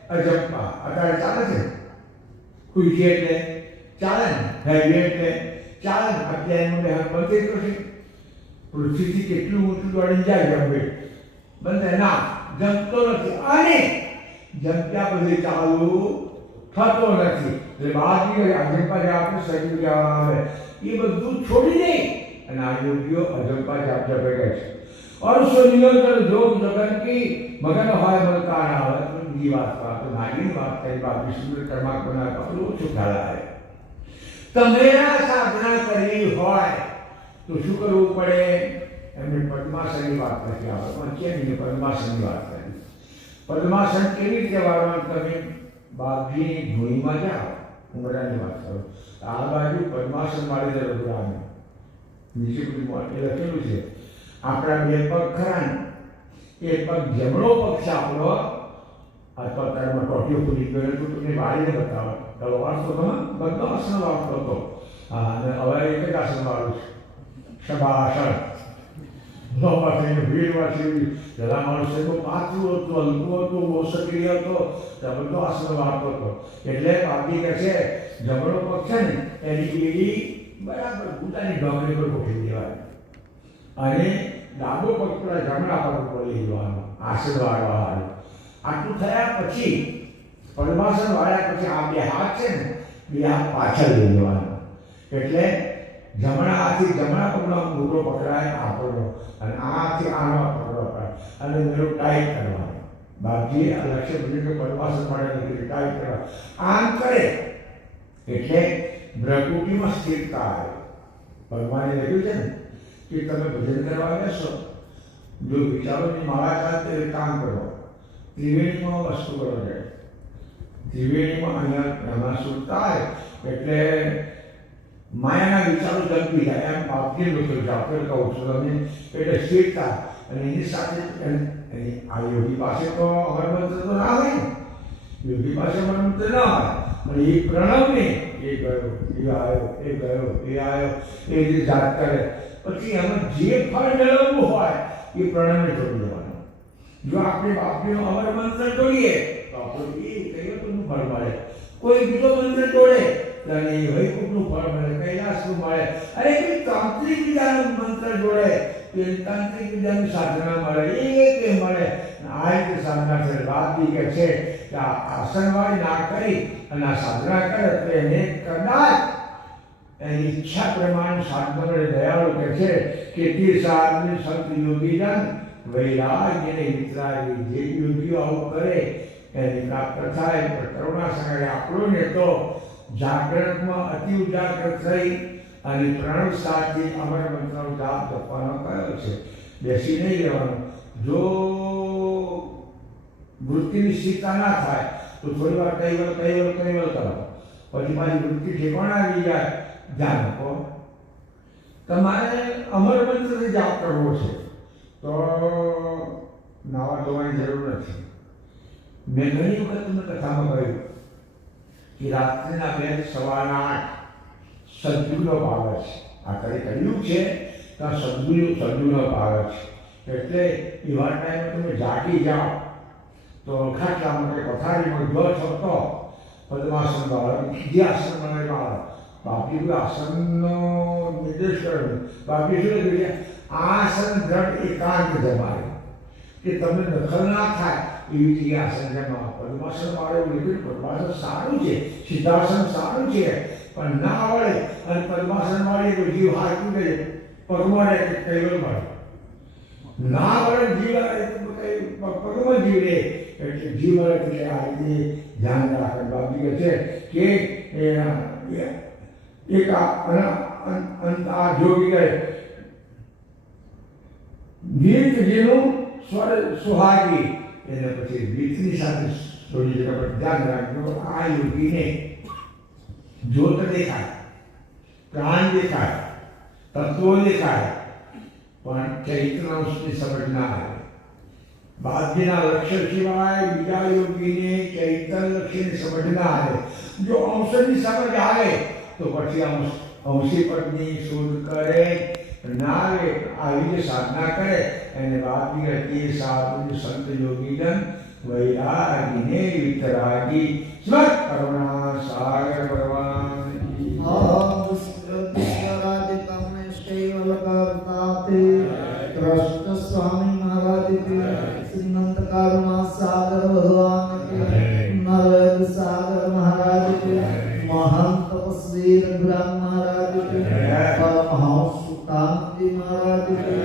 અજંપા. અત્યારે ચાલે છે ખુશી એટલે ચાલે ને, હેવી એટલે ચાલે ને. અત્યારે એનું બંધ થઈ ગયું છે. પૃથ્વીથી કેટલું ઊંચું દોડી જાય જંપે બંધ ના જંપતો નથી અને જંપ્યા પછી ચાલુ થતો નથી. એટલે બાકી અજંપા જે આપણે શરીર કહેવામાં આવે એ બધું છોડી દે અને આ યોગીઓ અજંપા જાપ જપે કહે છે. અર્ષ નિરંતર જોગ જગન કી મગન હોય બલતા ના હોય. બીજી વાત તો નાગીની વાત કરી બાકી સુંદર કર્માત્મના પગલું ઓછું ખ્યાલ આવે. તમે સાધના કરવી હોય તો શું કરવું પડે? એમને પદ્માસનની વાત કરી. આપણે પંચેની પદ્માસનની વાત કરી. પદ્માસન કેવી રીતે વાળવાનું? તમે બાપજીની ધૂણીમાં જાઓ ઉમરાની વાત કરું. આ બાજુ પદ્માસન વાળી જે રઘુરામ નીચે બધું એ લખેલું છે. આપણા બે પગ ખરા ને એ પગ જમણો પગ છે આપણો. અથવા તારમાં ટોટીઓ ખુલી ગયો તો તમને વાળીને બતાવો. તો વાળતો તમે બધો આસન વાળતો હતો. હા, અને હવે એક જ આસન વાળું છે, શબાસન. લોપા થઈને ભીડવાથી જરા માણસો પાતળું હતું, હલકું હતું, બહુ સક્રિય હતો, તો બધો આસન વાળતો હતો. એટલે બાકી કે છે જમણો પગ છે ને એની બીડી બરાબર ગુદાની ડોંગરી પર ગોઠવી દેવાની અને ડાબો પગ પેલા જમણા પગ ઉપર લઈ જવાનો આસન વાળવાનું. આટલું થયા પછી પદ્માસન વાળ્યા પછી આ બે હાથ છે ને બે હાથ પાછળ લઈ જવાના. એટલે જમણા હાથથી જમણા પગનો અંગૂઠો પકડાય આપણો અને આ હાથથી આનો પકડવો પડે અને મેળો ટાઈટ કરવાનો. બાપજી આ લક્ષ્ય બધું કે પદ્માસન માટે નથી, ટાઈટ કરવા. આમ કરે એટલે ભ્રકુટીમાં સ્થિરતા આવે. ભગવાને લખ્યું છે ને કે તમે ભજન કરવા બેસો, જો વિચારોની માળા ચાલતી એ કામ કરો. ત્રિવેણીમાં વસ્તુ કરો છે. ત્રિવેણીમાં અહીંયા એમાં સુરતા આવે એટલે માયાના વિચારો જન્મી જાય. એમ બાપજી લખ્યું છે, આપણે કહું છું તમને. એટલે સ્થિરતા અને એની સાથે આ યોગી પાસે તો અમર મંત્ર તો ના હોય ને. યોગી પાસે અમર મંત્ર ના હોય અને એ પ્રણવને એ ગયો, એ આવ્યો, એ ગયો, એ આવ્યો, એ રીતે જાત કરે. પછી એમાં જે ફળ મેળવવું હોય એ પ્રણવને જોડી દેવાનું. જો આપણે બાપજીનો અમર મંત્ર તોડીએ તો આપણે એ કૈલાસનું ફળ મળે. કોઈ બીજો મંત્ર તોડે અને વૈકુંઠનું ફળ મળે, કૈલાસનું મળે. અરે કોઈ તાંત્રિક વિદ્યાનું મંત્ર જોડે કે તાંત્રિક વિદ્યાની સાધના મળે, એ મળે. આ રીતે સાધના છે. બાપજી કહે છે કે આ આસનવાળી ના કરી અને આ સાધના કરે તો એને કદાચ એની ઈચ્છા પ્રમાણે સાધના મળે. દયાળુ કહે છે કે તે સાધને સંત યોગીજન વૈરાગ્યને વિતરાગી. જે યોગીઓ આવું કરે એને પ્રાપ્ત થાય. પણ કરુણા સંગે આપણોને તો જાગૃતમાં અતિ ઉજાગૃત થઈ અને પ્રણવ સાથે અમર મંત્રનો જાપ જપવાનો કયો છે. બેસી નહીં રહેવાનું. જો વૃત્તિની સ્થિરતા ના થાય તો થોડી વાર કૈવલ કરો, પછી મારી વૃત્તિ ઠેકાણે આવી જાય, ધ્યાન આપો. તમારે અમર મંત્રથી જાપ કરવો છે તો નાવા ધોવાની જરૂર નથી. મેં ઘણી વખત તમને કથામાં કહ્યું કે રાત્રિના 2 સવારના 8 સદગુરુનો ભાવ છે. આ કરી કર્યું છે તો સદગુરુનો ભાવ છે. એટલે એવા ટાઈમે તમે જાગી જાઓ તો ખાટલા માટે પથારીમાં જો છો તો પદ્માસન વાળા બીજી આસન બનાવવા. બાકી કોઈ આસનનો નિર્દેશ કર્યો. બાકી શું કહ્યું છે? આસન દ્રઢ એકાંત જમાય કે તમને દખલ ના થાય એવી જગ્યાએ આસન જમાવો. પદ્માસન વાળે એવું લખ્યું. પદ્માસન સારું છે, સિદ્ધાસન સારું છે, પણ ના આવડે અને પદ્માસન વાળી તો જીવ હાથું દે પગમાં રહે કે કૈવલ મળે. ના વળે જીવ પગમાં જીવ રહે એટલે જીવ વળે એટલે આ રીતે ધ્યાન રાખે. બાપજી કહે છે કે એક આ જોગી કહે ગીત જેનું સ્વર સુહાગી એટલે પછી ગીતની સાથે જોડી જગ્યા પર ધ્યાન રાખજો. આ યોગીને જ્યોત દેખાય, પ્રાણ દેખાય, તત્વો દેખાય, પણ ચૈતન્યની સમજ ના આવે. બાપજીના લક્ષ્ય સિવાય બીજા યોગીને ચૈતન્ય લક્ષ્યની સમજ ના આવે. જો અંશની સમજ આવે તો પછી અંશી પદની શોધ કરે. ના આવે આવી જે સાધના કરે એને બાપજી હતી સાધુ સંત યોગીજન વૈરાગીને વિતરાગી. સ્મર કરુણા સાગર ભગવાન कृष्ण स्वामी महाराज के श्रीमंत करुणा सागर भगवान के नरद सागर महाराज के महान तपस्वी रघुराम महाराज के परमहंस सुकांत जी महाराज के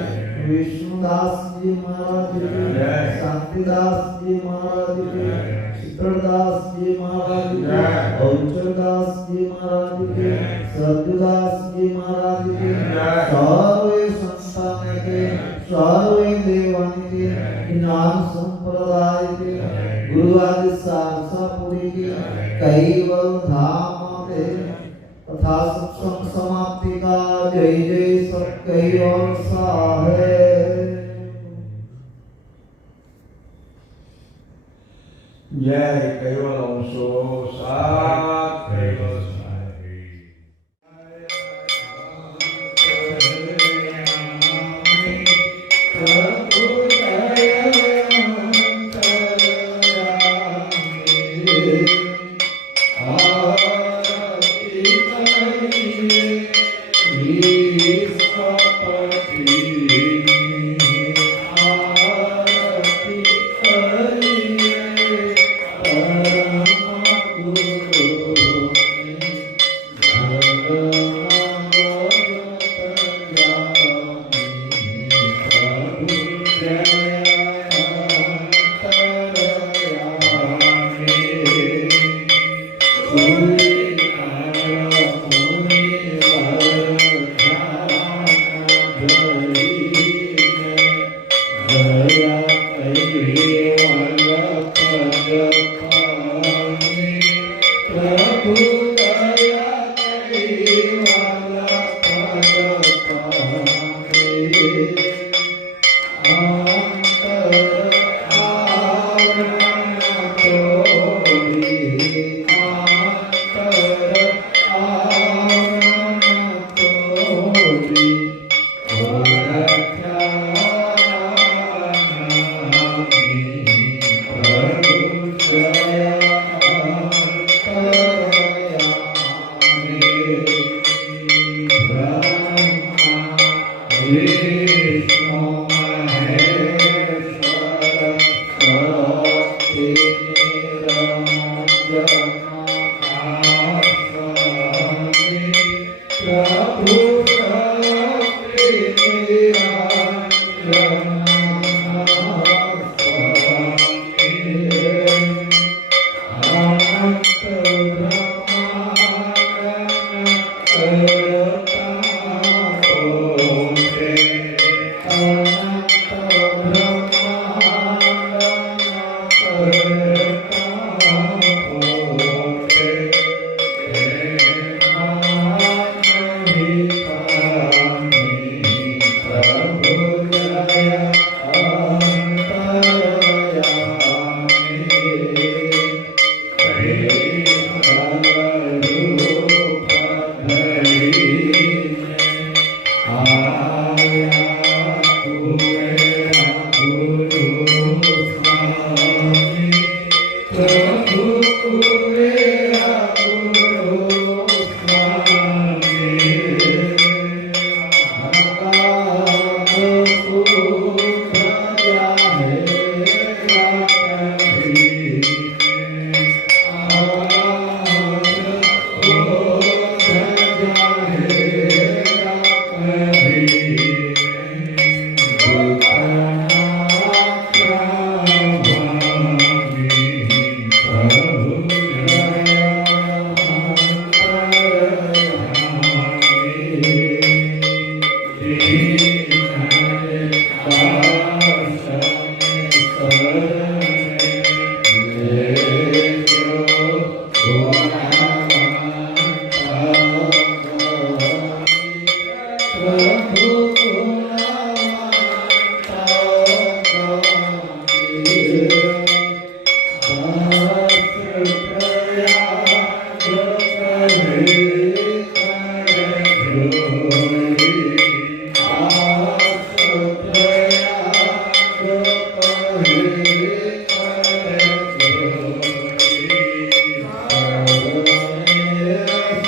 विष्णुदास जी महाराज के शांतिदास जी महाराज के चित्रदास जी महाराज के औचरदास जी महाराज के सत्यदास जी महाराज के सर्वे संतान के सर्वे देवान के ज्ञान संप्रदाय के गुरु आदि सारसापुरी के कैवल धाम सत्कैवल साहे जय कैवल अंशो सात कैवल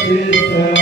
Krishna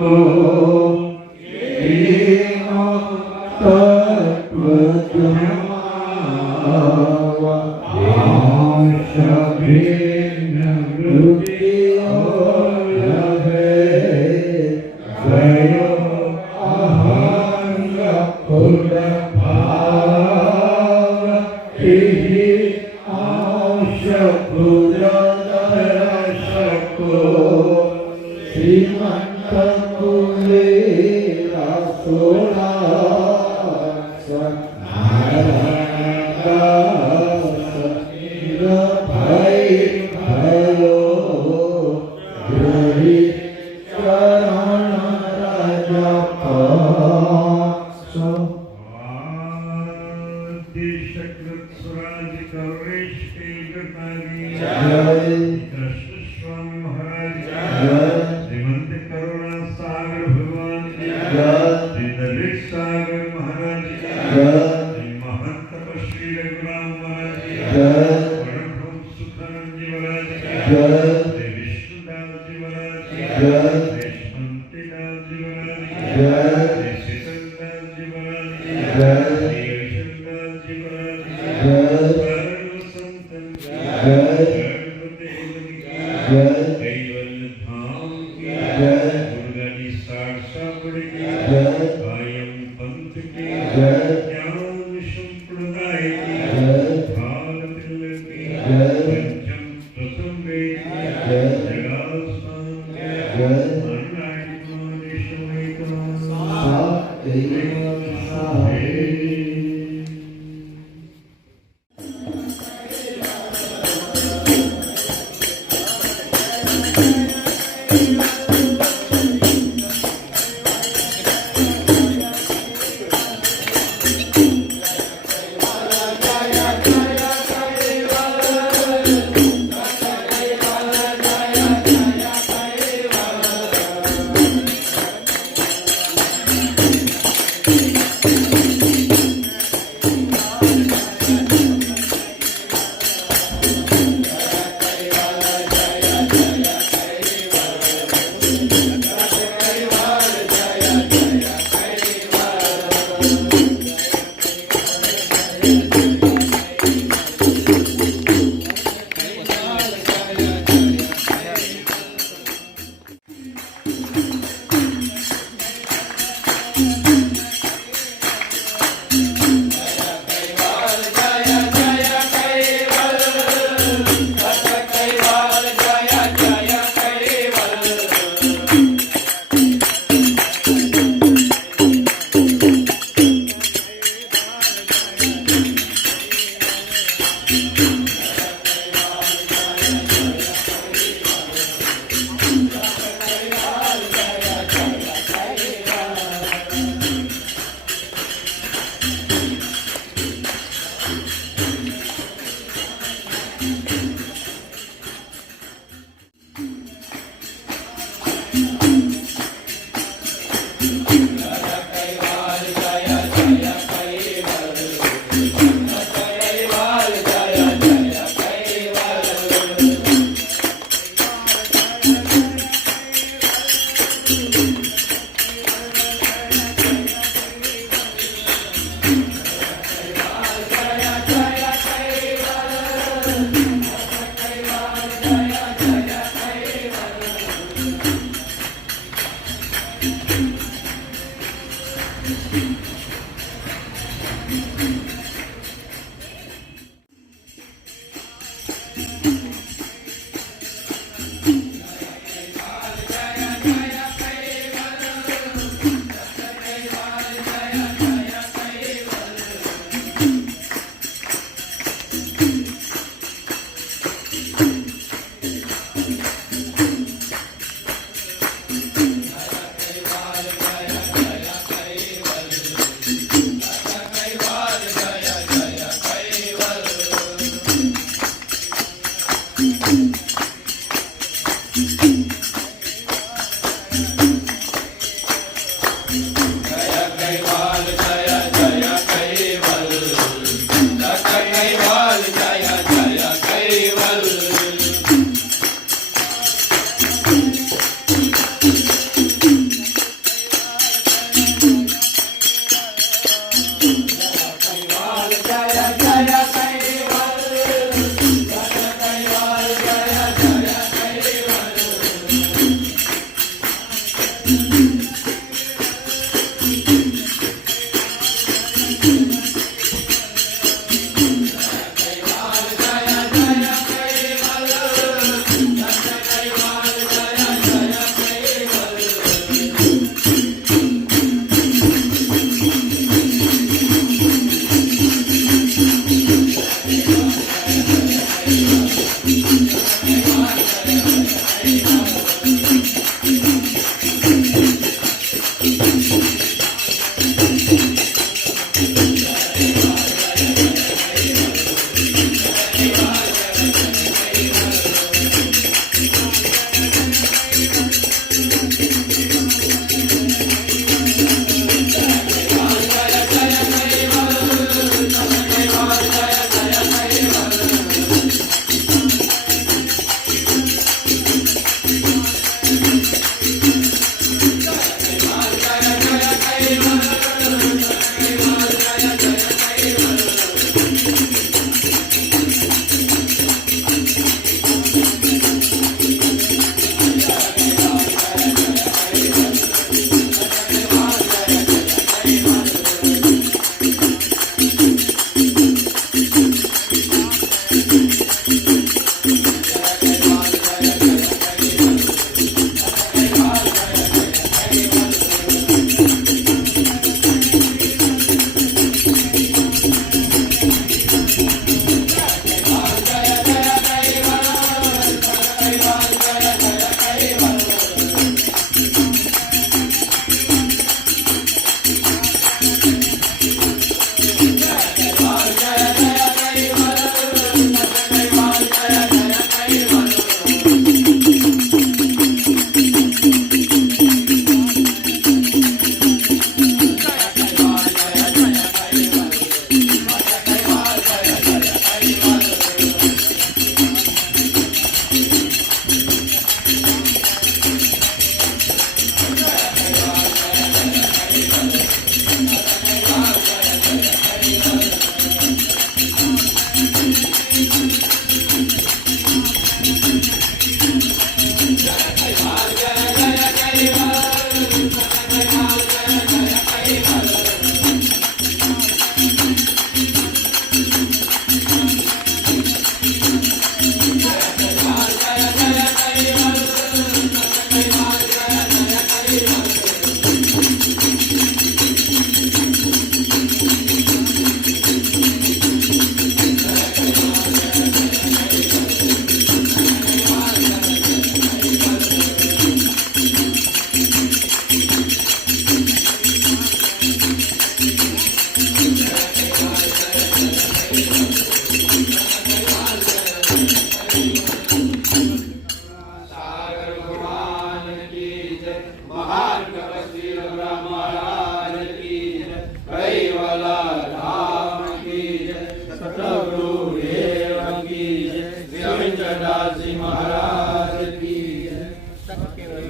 Oh श्रीमंत मूले रासोला श्रीमंत करुणा सागर भगवान श्री दलित सागर महाराज श्री महंत तपस्वी रघुराम महाराज परम सुखानंद जी महाराज श्री विष्णुदास जी महाराज श्री शांतिदास जी महाराज श्री शीतलदास जी महाराज श्री यशोदास जी महाराज सर्व संतन कैवल्य धाम की दुर्गा जी साक्षापड़ की कायम पंथ की ज्ञान संप्रदाय की भागवत की पंचम प्रथम वेद जगास्थान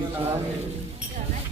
स्वामी